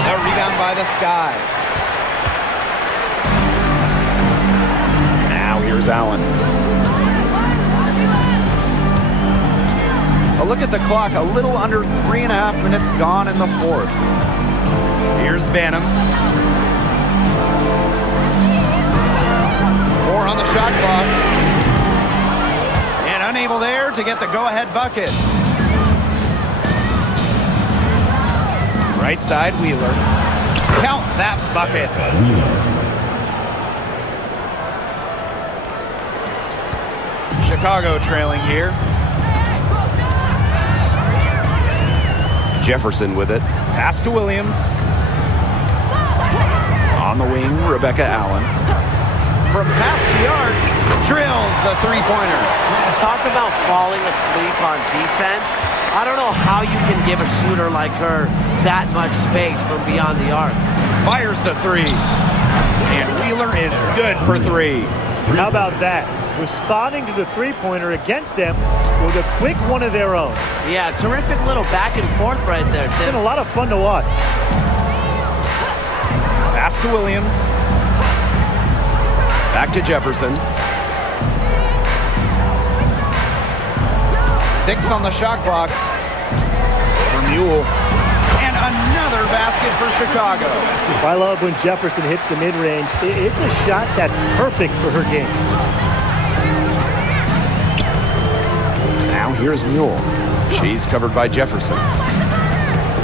The rebound by the Sky. Now here's Allen. A look at the clock, a little under 3.5 minutes gone in the fourth. Here's Banham. 4 on the shot clock. And unable there to get the go-ahead bucket. Right side, Wheeler. Count that bucket. Chicago trailing here. Jefferson with it. Pass to Williams. On the wing, Rebecca Allen. From past the arc, drills the three-pointer. Talk about falling asleep on defense. I don't know how you can give a shooter like her that much space from beyond the arc. Fires the three. And Wheeler is good for 3. How about that? Responding to the three-pointer against them with a quick one of their own. Yeah, terrific little back and forth right there, It's Tim. been a lot of fun to watch. Pass to Williams. Back to Jefferson. 6 on the shot clock. For Mule. And another basket for Chicago. I love when Jefferson hits the mid-range. It's a shot that's perfect for her game. Now here's Mule. She's covered by Jefferson.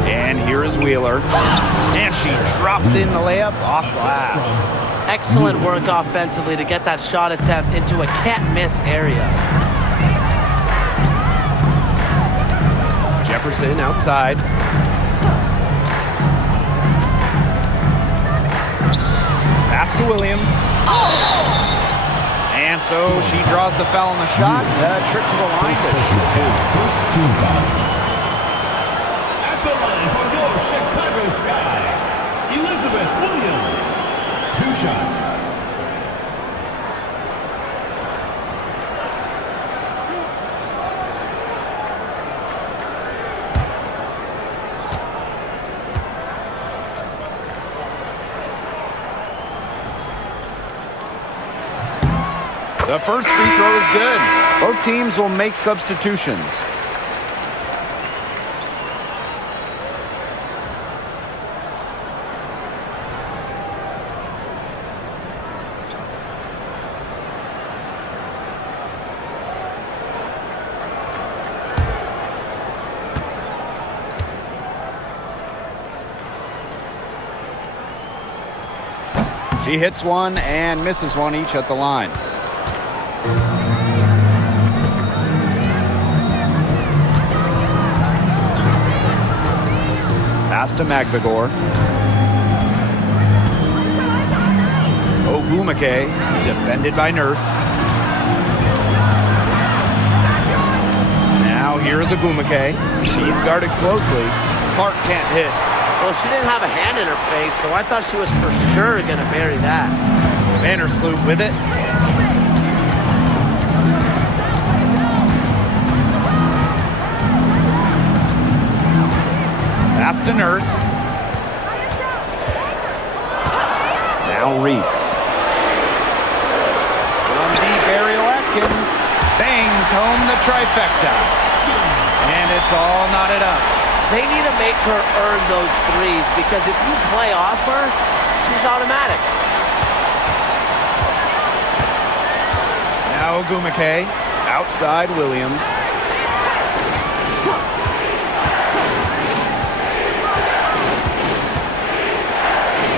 And here is Wheeler. And she drops in the layup off glass. Excellent work offensively to get that shot attempt into a can't-miss area. Jefferson outside. Pass to Williams. And so she draws the foul on the shot. Trip to the line. First team foul. At the line for your Chicago Sky, Elizabeth Williams. 2 shots. The first free throw is good. Both teams will make substitutions. She hits one and misses one each at the line. Pass to Magdagor. Ogumake, defended by Nurse. Now here's Ogumake. She's guarded closely. Clark can't hit. Well, she didn't have a hand in her face, so I thought she was for sure going to bury that. Vandersloot with it. Pass to Nurse. Now Reese. From deep, Ariel Atkins bangs home the trifecta. And it's all knotted up. They need to make her earn those threes because if you play off her, she's automatic. Now Ogumake. Outside Williams.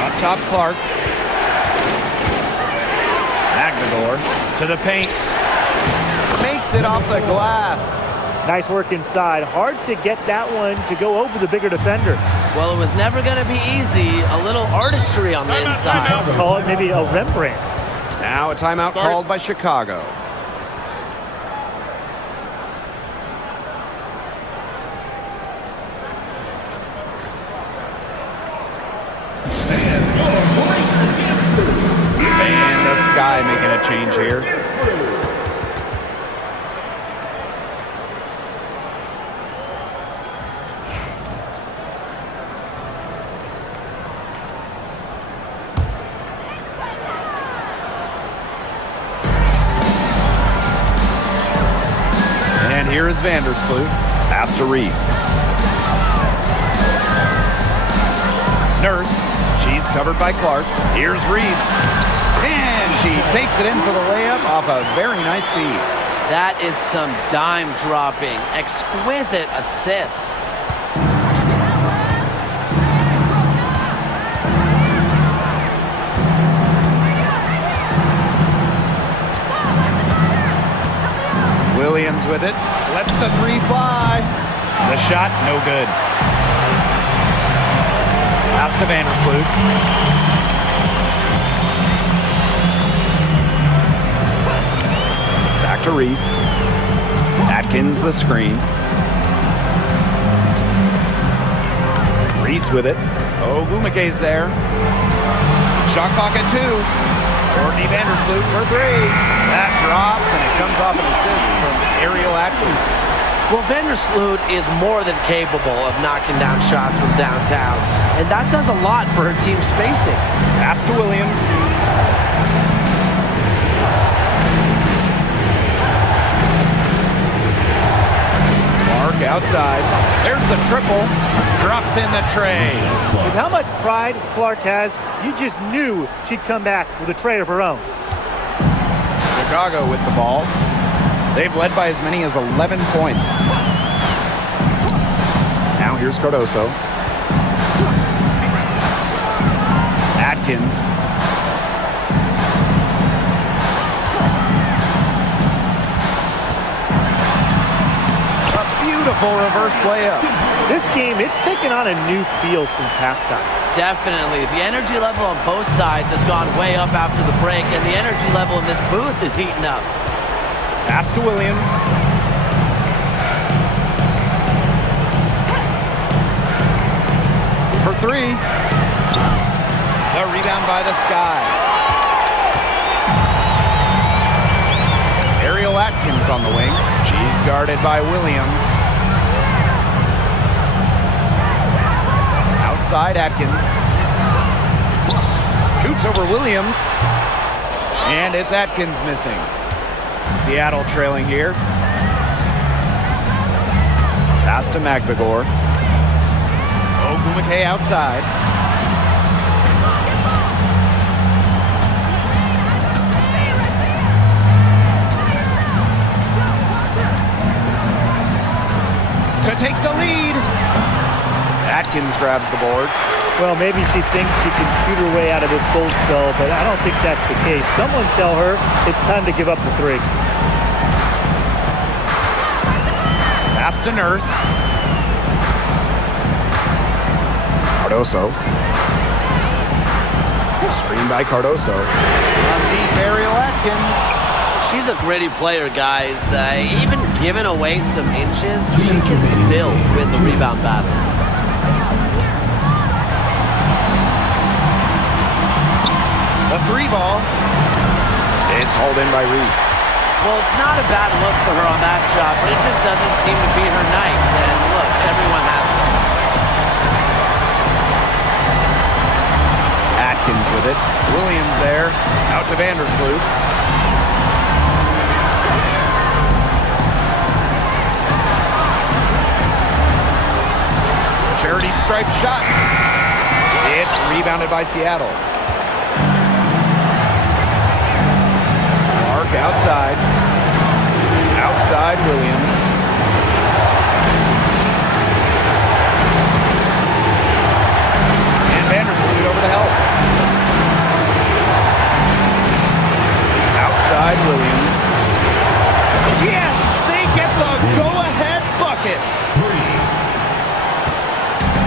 Up top Clark. Magdagor to the paint. Makes it off the glass. Nice work inside. Hard to get that one to go over the bigger defender. Well, it was never going to be easy. A little artistry on the inside. Call it maybe a Rembrandt. Now a timeout called by Chicago. And the Sky making a change here. And here is Vandersloot. Pass to Reese. Nurse. She's covered by Clark. Here's Reese. And she takes it in for the layup off a very nice feed. That is some dime dropping. Exquisite assist. Williams with it. Lets the three fly. The shot, no good. Pass to Vandersloot. Back to Reese. Atkins the screen. Reese with it. Ogumake's there. Shot clock at 2. Courtney Vandersloot for 3. That drops, and it comes off an assist from Ariel Atkins. Well, Vandersloot is more than capable of knocking down shots from downtown, and that does a lot for her team's spacing. Pass to Williams. Clark outside. There's the triple. Drops in the tray. With how much pride Clark has, you just knew she'd come back with a tray of her own. Chicago with the ball. They've led by as many as 11 points. Now here's Cardoso. Atkins. Beautiful reverse layup. This game, it's taken on a new feel since halftime. Definitely. The energy level on both sides has gone way up after the break, and the energy level in this booth is heating up. Pass to Williams. For three. The rebound by the Sky. Ariel Atkins on the wing. She's guarded by Williams. Outside Atkins. Shoots over Williams. And it's Atkins missing. Seattle trailing here. Pass to McBagor. Ogumake outside. To take the lead. Atkins grabs the board. Well, maybe she thinks she can shoot her way out of this cold spell, but I don't think that's the case. Someone tell her it's time to give up the three. Pass to Nurse. Cardoso. Screen by Cardoso. Deep Ariel Atkins. She's a gritty player, guys. Even giving away some inches, she can still win the rebound battle. The three ball. It's hauled in by Reese. Well, it's not a bad look for her on that shot, but it just doesn't seem to be her night. And look, everyone has it. Atkins with it. Williams there. Out to Vandersloot. Charity stripe shot. It's rebounded by Seattle. Clark outside. Outside Williams. And Vandersloot over to help. Outside Williams. Yes! They get the go-ahead bucket.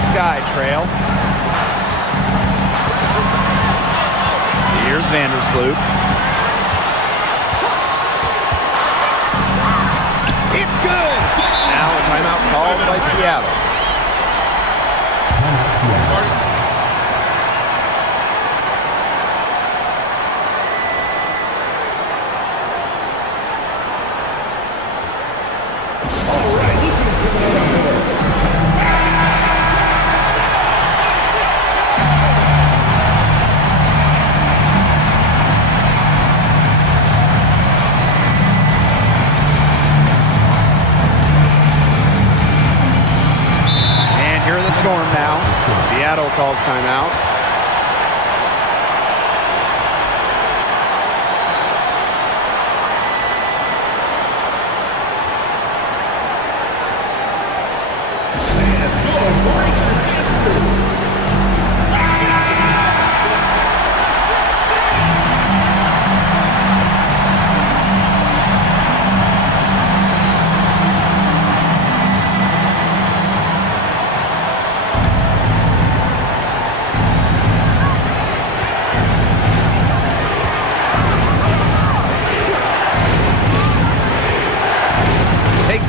Sky trail. Here's Vandersloot. It's good! Now a timeout called by Seattle. Timeout Seattle. Storm now. Seattle calls timeout.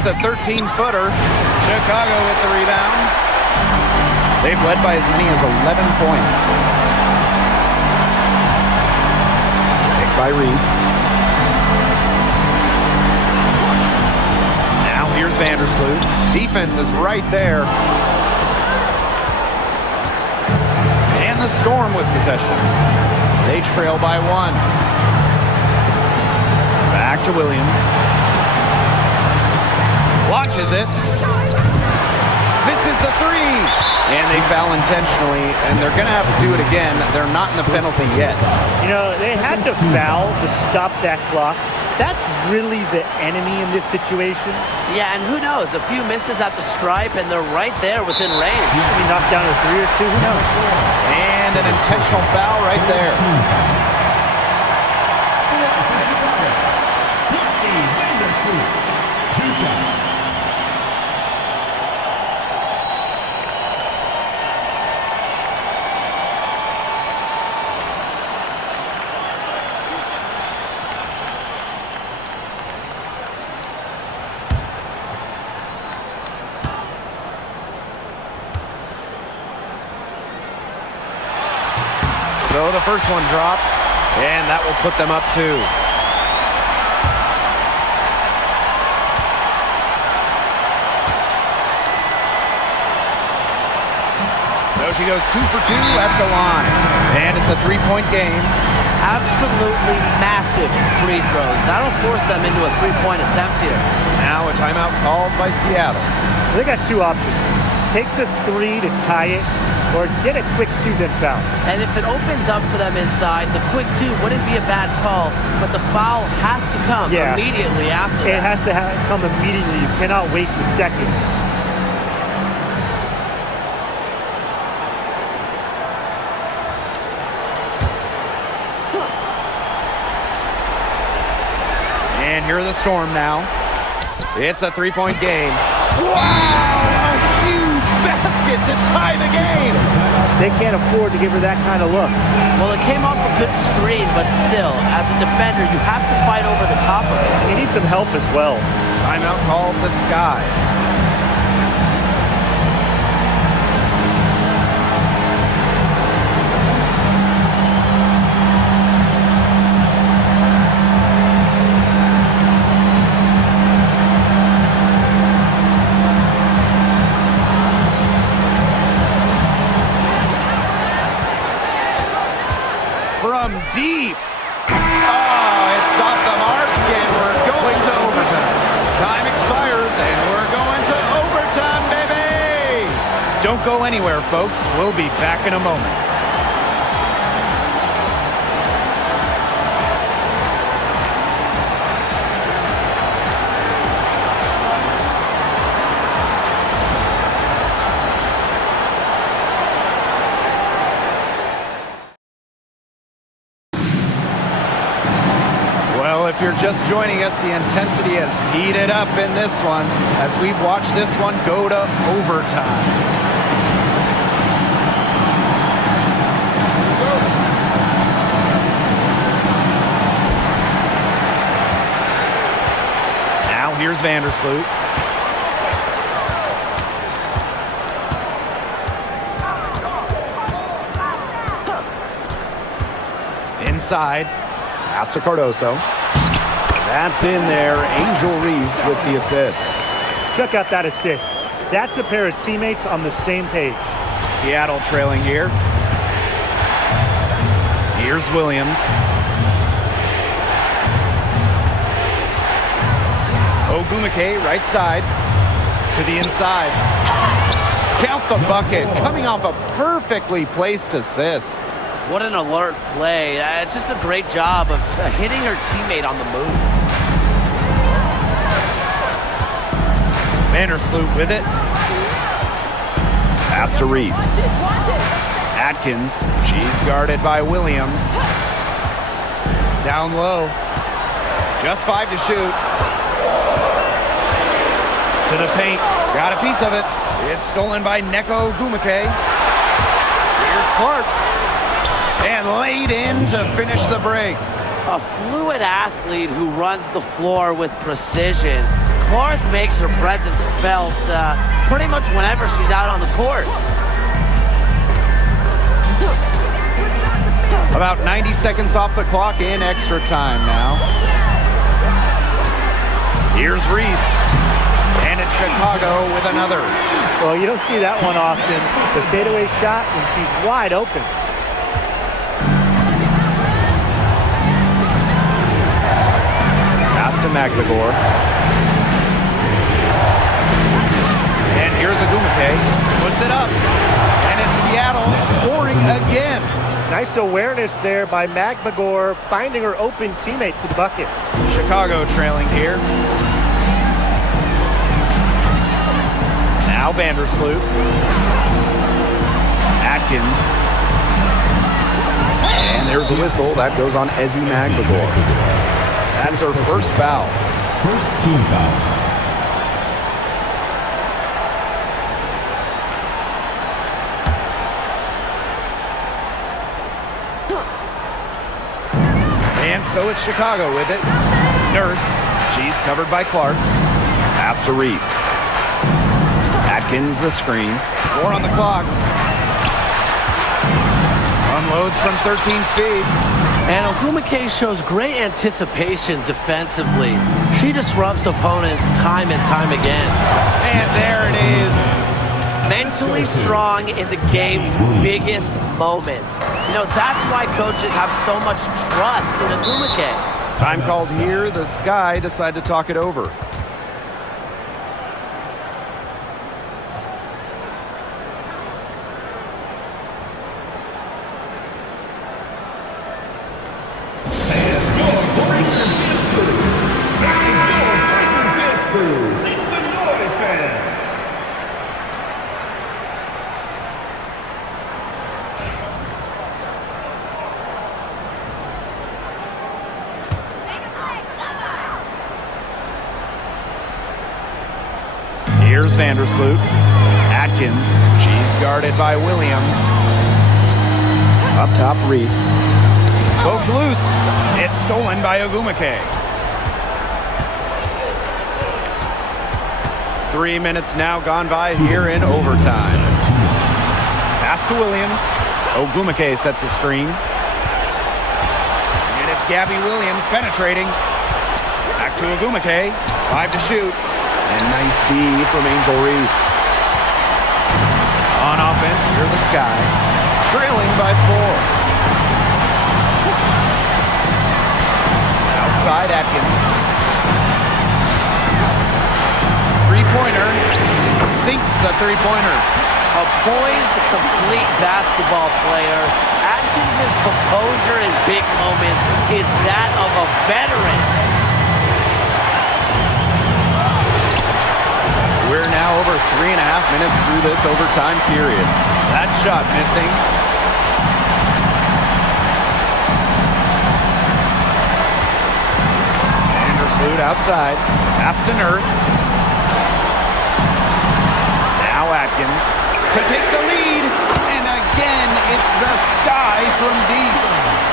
The 13-footer. Chicago with the rebound. They've led by as many as 11 points. Picked by Reese. Now here's Vandersloot. Defense is right there. And the Storm with possession. They trail by one. Back to Williams. Launches it. Misses the three. And they foul intentionally, and they're going to have to do it again. They're not in the penalty yet. You know, they had to foul to stop that clock. That's really the enemy in this situation. Yeah, and who knows? A few misses at the stripe, and they're right there within range. Maybe knocked down a three or two. Who knows? And an intentional foul right there. Two shots. So the first one drops, and that will put them up 2. So she goes 2 for 2 at the line, and it's a 3-point game. Absolutely massive free throws. That'll force them into a 3-point attempt here. Now a timeout called by Seattle. They got 2 options. Take the 3 to tie it, or get a quick 2 then foul. And if it opens up for them inside, the quick 2 wouldn't be a bad call, but the foul has to come immediately after that. It has to come immediately. You cannot waste a second. And here are the Storm now. It's a 3-point game. Wow! A huge basket to tie the game. They can't afford to give her that kind of look. Well, it came off a good screen, but still, as a defender, you have to fight over the top of it. He needs some help as well. Timeout called the Sky. From deep. Oh, it's off the mark, and we're going to overtime. Time expires, and we're going to overtime, baby! Don't go anywhere, folks. We'll be back in a moment. Well, if you're just joining us, the intensity has heated up in this one as we've watched this one go to overtime. Now here's Vandersloot. Inside. Pass to Cardoso. That's in there. Angel Reese with the assist. Check out that assist. That's a pair of teammates on the same page. Seattle trailing here. Here's Williams. Ogumake, right side. To the inside. Count the bucket. Coming off a perfectly placed assist. What an alert play. Just a great job of hitting her teammate on the move. Vandersloot with it. Pass to Reese. Atkins. She's guarded by Williams. Down low. Just 5 to shoot. To the paint. Got a piece of it. It's stolen by Neko Ogumake. Here's Clark. And laid in to finish the break. A fluid athlete who runs the floor with precision. Clark makes her presence felt pretty much whenever she's out on the court. About 90 seconds off the clock in extra time now. Here's Reese. And it's Chicago with another. Well, you don't see that one often. The fadeaway shot when she's wide open. Pass to Magdagor. And here's Ogumake. Puts it up. And it's Seattle scoring again. Nice awareness there by Magbagor, finding her open teammate for the bucket. Chicago trailing here. Now Vandersloot. Atkins. And there's a whistle. That goes on Ezzy Magbagor. That's her first foul. First team foul. And so it's Chicago with it. Nurse. She's covered by Clark. Pass to Reese. Atkins the screen. 4 on the clock. Unloads from 13 feet. And Ogwumike shows great anticipation defensively. She disrupts opponents time and time again. And there it is. Mentally strong in the game's biggest moments. You know, that's why coaches have so much trust in Ogwumike. Time called here. The Sky decide to talk it over. Here's Vandersloot. Atkins. She's guarded by Williams. Up top, Reese. Poked loose. It's stolen by Ogwumike. 3 minutes now gone by here in overtime. Pass to Williams. Ogwumike sets a screen. And it's Gabby Williams penetrating. Back to Ogwumike. 5 to shoot. And nice D from Angel Reese. On offense, here the Sky. Trailing by 4. Outside Atkins. Three-pointer. Sinks the three-pointer. A poised, complete basketball player. Atkins' composure in big moments is that of a veteran. We're now over 3.5 minutes through this overtime period. That shot missing. Vandersloot outside. Pass to Nurse. Now Atkins to take the lead. And again, it's the Sky from deep.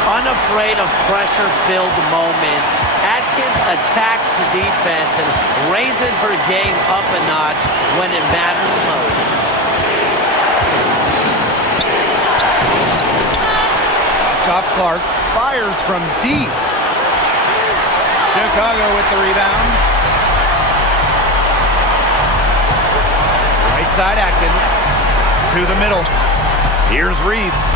Unafraid of pressure-filled moments, Atkins attacks the defense and raises her game up a notch when it matters most. Up top, Clark fires from deep. Chicago with the rebound. Right side Atkins to the middle. Here's Reese.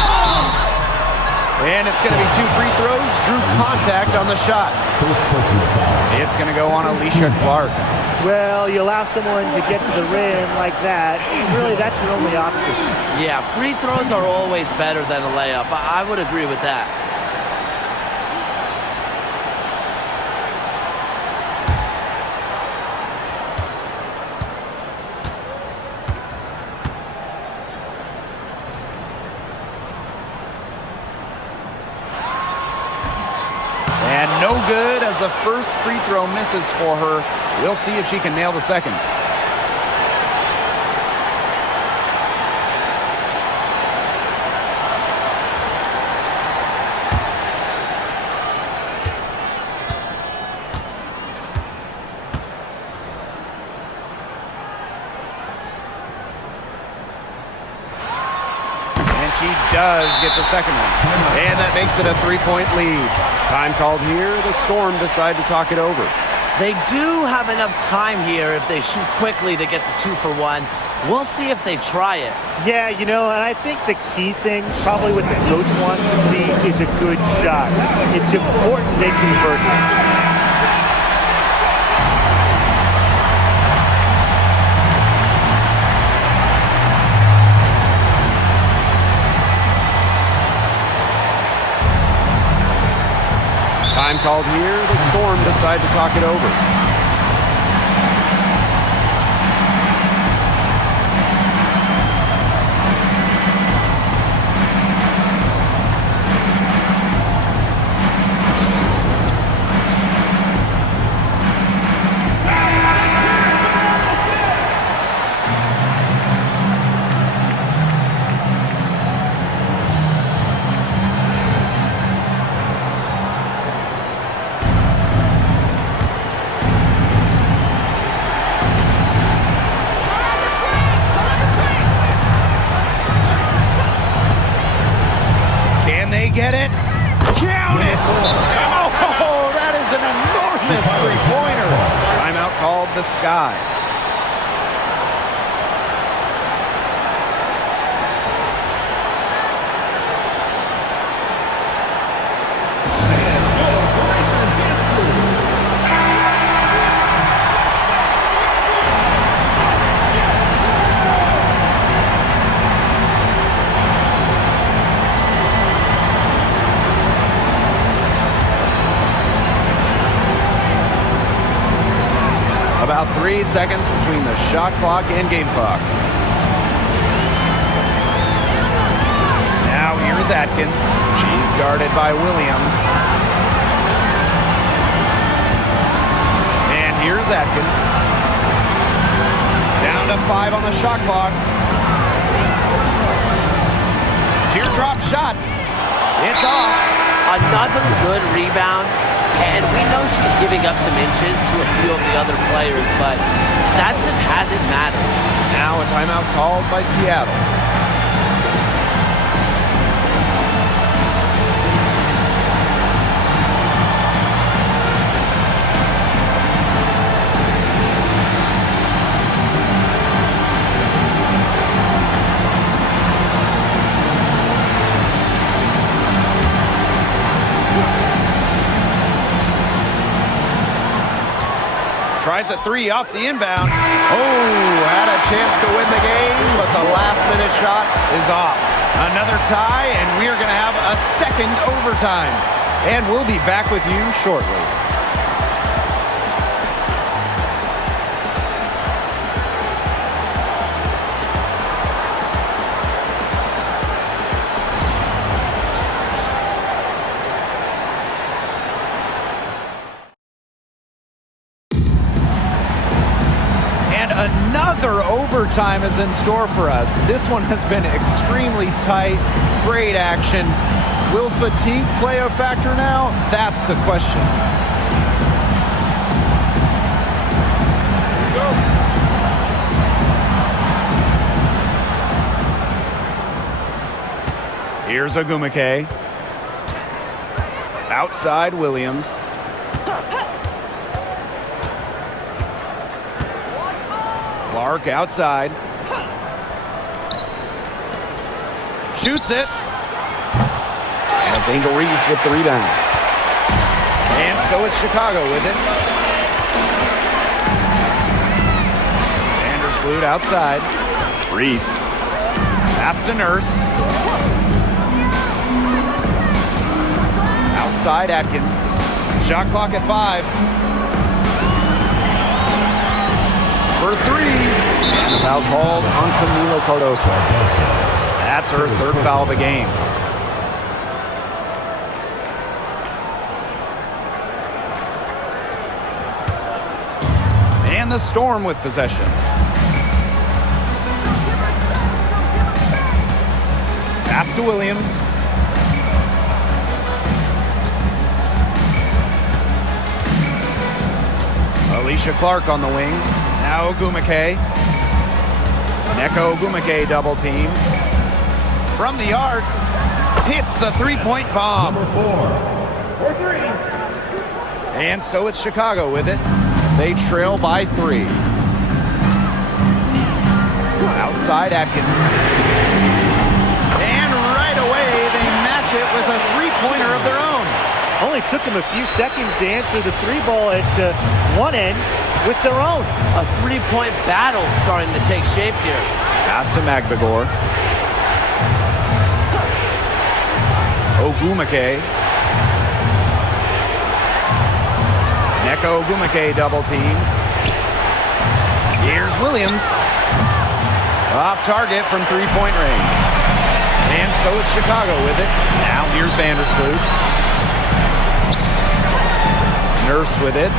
And it's going to be 2 free throws. Drew contact on the shot. It's going to go on Alicia Clark. Well, you allow someone to get to the rim like that, really that's your only option. Yeah, free throws are always better than a layup. I would agree with that. And no good as the first free throw misses for her. We'll see if she can nail the second. She does get the second one. And that makes it a 3-point lead. Time called here. The Storm decide to talk it over. They do have enough time here if they shoot quickly to get the 2 for 1. We'll see if they try it. Yeah, you know, and I think the key thing, probably what the coach wants to see, is a good shot. It's important they convert it. Time called here. The Storm decide to talk it over. the sky. About 3 seconds between the shot clock and game clock. Now here's Atkins. She's guarded by Williams. And here's Atkins. Down to 5 on the shot clock. Teardrop shot. It's off. Another good rebound. And we know she's giving up some inches to a few of the other players, but that just hasn't mattered. Now a timeout called by Seattle. Tries a 3 off the inbound. Oh, had a chance to win the game, but the last-minute shot is off. Another tie, and we are going to have a second overtime. And we'll be back with you shortly. Another overtime is in store for us. This one has been extremely tight, great action. Will fatigue play a factor now? That's the question. Here's Ogumake. Outside Williams. Clark outside. Shoots it. And it's Angel Reese with the rebound. And so it's Chicago with it. Vandersloot outside. Reese. Pass to Nurse. Outside Atkins. Shot clock at 5. For 3. And the foul called on Camilo Cardoso. That's her third foul of the game. And the Storm with possession. Pass to Williams. Alicia Clark on the wing. Now Ogumake. Neko Ogumake double team. From the arc. Hits the three-point bomb. Number 4. For 3. And so it's Chicago with it. They trail by 3. Outside Atkins. And right away they match it with a three-pointer of their own. Only took them a few seconds to answer the 3-ball at one end with their own. A three-point battle starting to take shape here. Pass to Magbagor. Ogumake. Neko Ogumake double team. Here's Williams. Off target from three-point range. And so it's Chicago with it. Now here's Vandersloot. Nurse with it.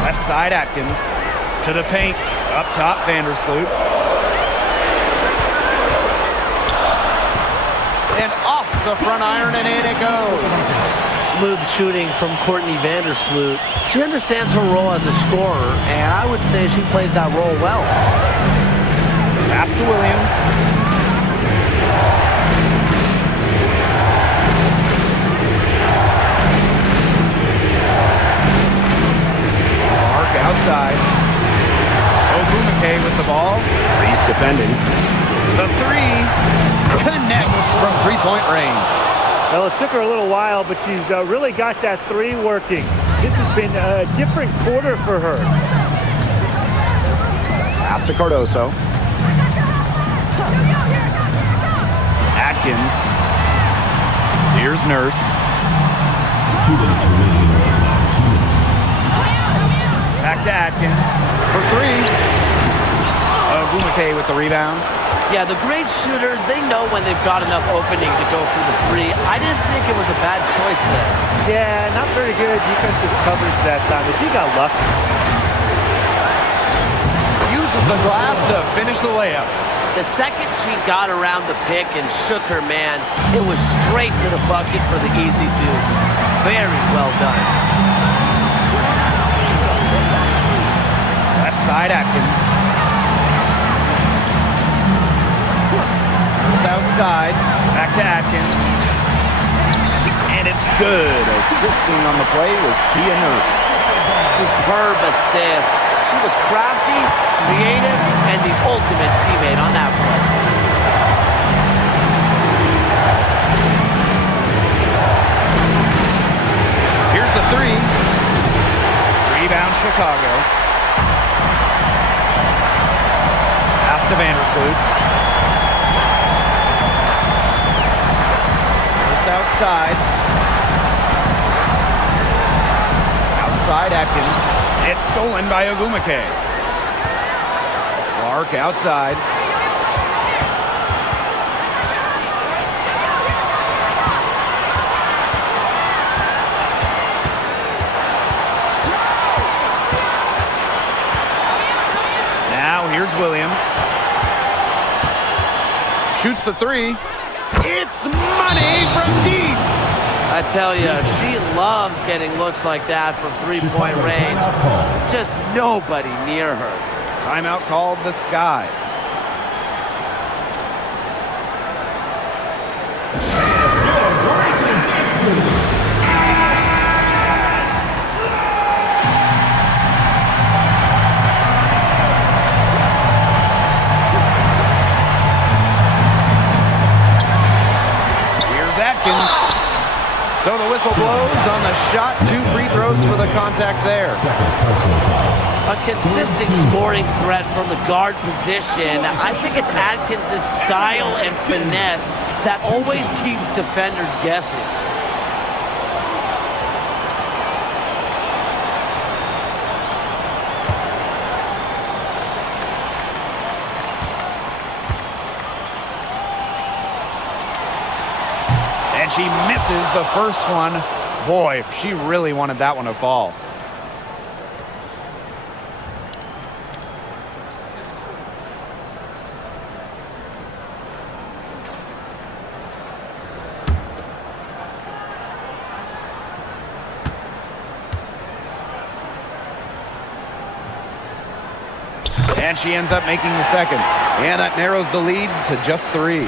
Left side Atkins. To the paint. Up top Vandersloot. And off the front iron and in it goes. Smooth shooting from Courtney Vandersloot. She understands her role as a scorer, and I would say she plays that role well. Pass to Williams. Well, it took her a little while, but she's really got that three working. This has been a different quarter for her. Pass to Cardoso. Atkins. Here's Nurse. 2 minutes remaining in overtime. 2 minutes. Back to Atkins for three. Ogumake with the rebound. Yeah, the great shooters, they know when they've got enough opening to go for the three. I didn't think it was a bad choice there. Yeah, not very good defensive coverage that time. The team got lucky. Uses the glass to finish the layup. The second she got around the pick and shook her man, it was straight to the bucket for the easy deuce. Very well done. Left side, Atkins. Outside, back to Atkins. And it's good. Assisting on the play was Kia Nurse. Superb assist. She was crafty, creative, and the ultimate teammate on that play. Here's the three. Rebound, Chicago. Pass to Vandersloot. Outside. Outside, Atkins. It's stolen by Ogumake. Clark outside. Now here's Williams. Shoots the three. It's money from deep. I tell you, she loves getting looks like that from three-point range. Just nobody near her. Timeout called the Sky. So the whistle blows on the shot. 2 free throws for the contact there. A consistent scoring threat from the guard position. I think it's Atkins' style and finesse that always keeps defenders guessing. And she misses the first one. Boy, she really wanted that one to fall. And she ends up making the second. And that narrows the lead to just 3.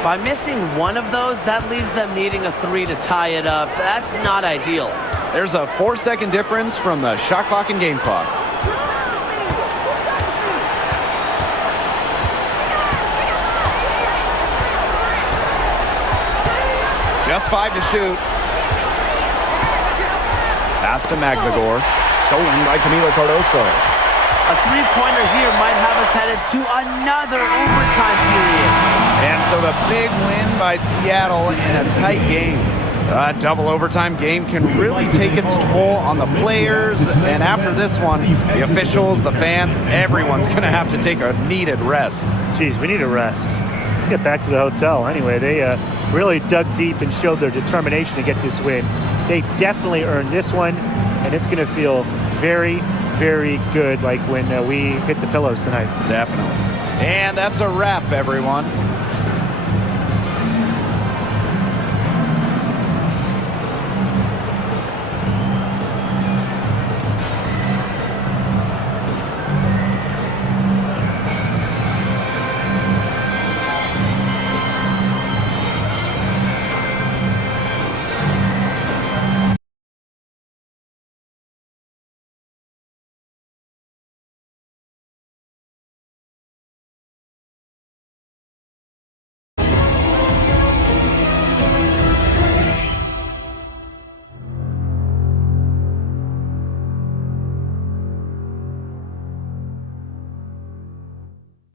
By missing one of those, that leaves them needing a 3 to tie it up. That's not ideal. There's a 4-second difference from the shot clock and game clock. Just 5 to shoot. Pass to Magdagor. Stolen by Camila Cardoso. A three-pointer here might have us headed to another overtime period. And so the big win by Seattle in a tight game. A double overtime game can really take its toll on the players. And after this one, the officials, the fans, everyone's going to have to take a needed rest. Geez, we need a rest. Let's get back to the hotel. Anyway, they really dug deep and showed their determination to get this win. They definitely earned this one, and it's going to feel very, very good like when we hit the pillows tonight. Definitely. And that's a wrap, everyone.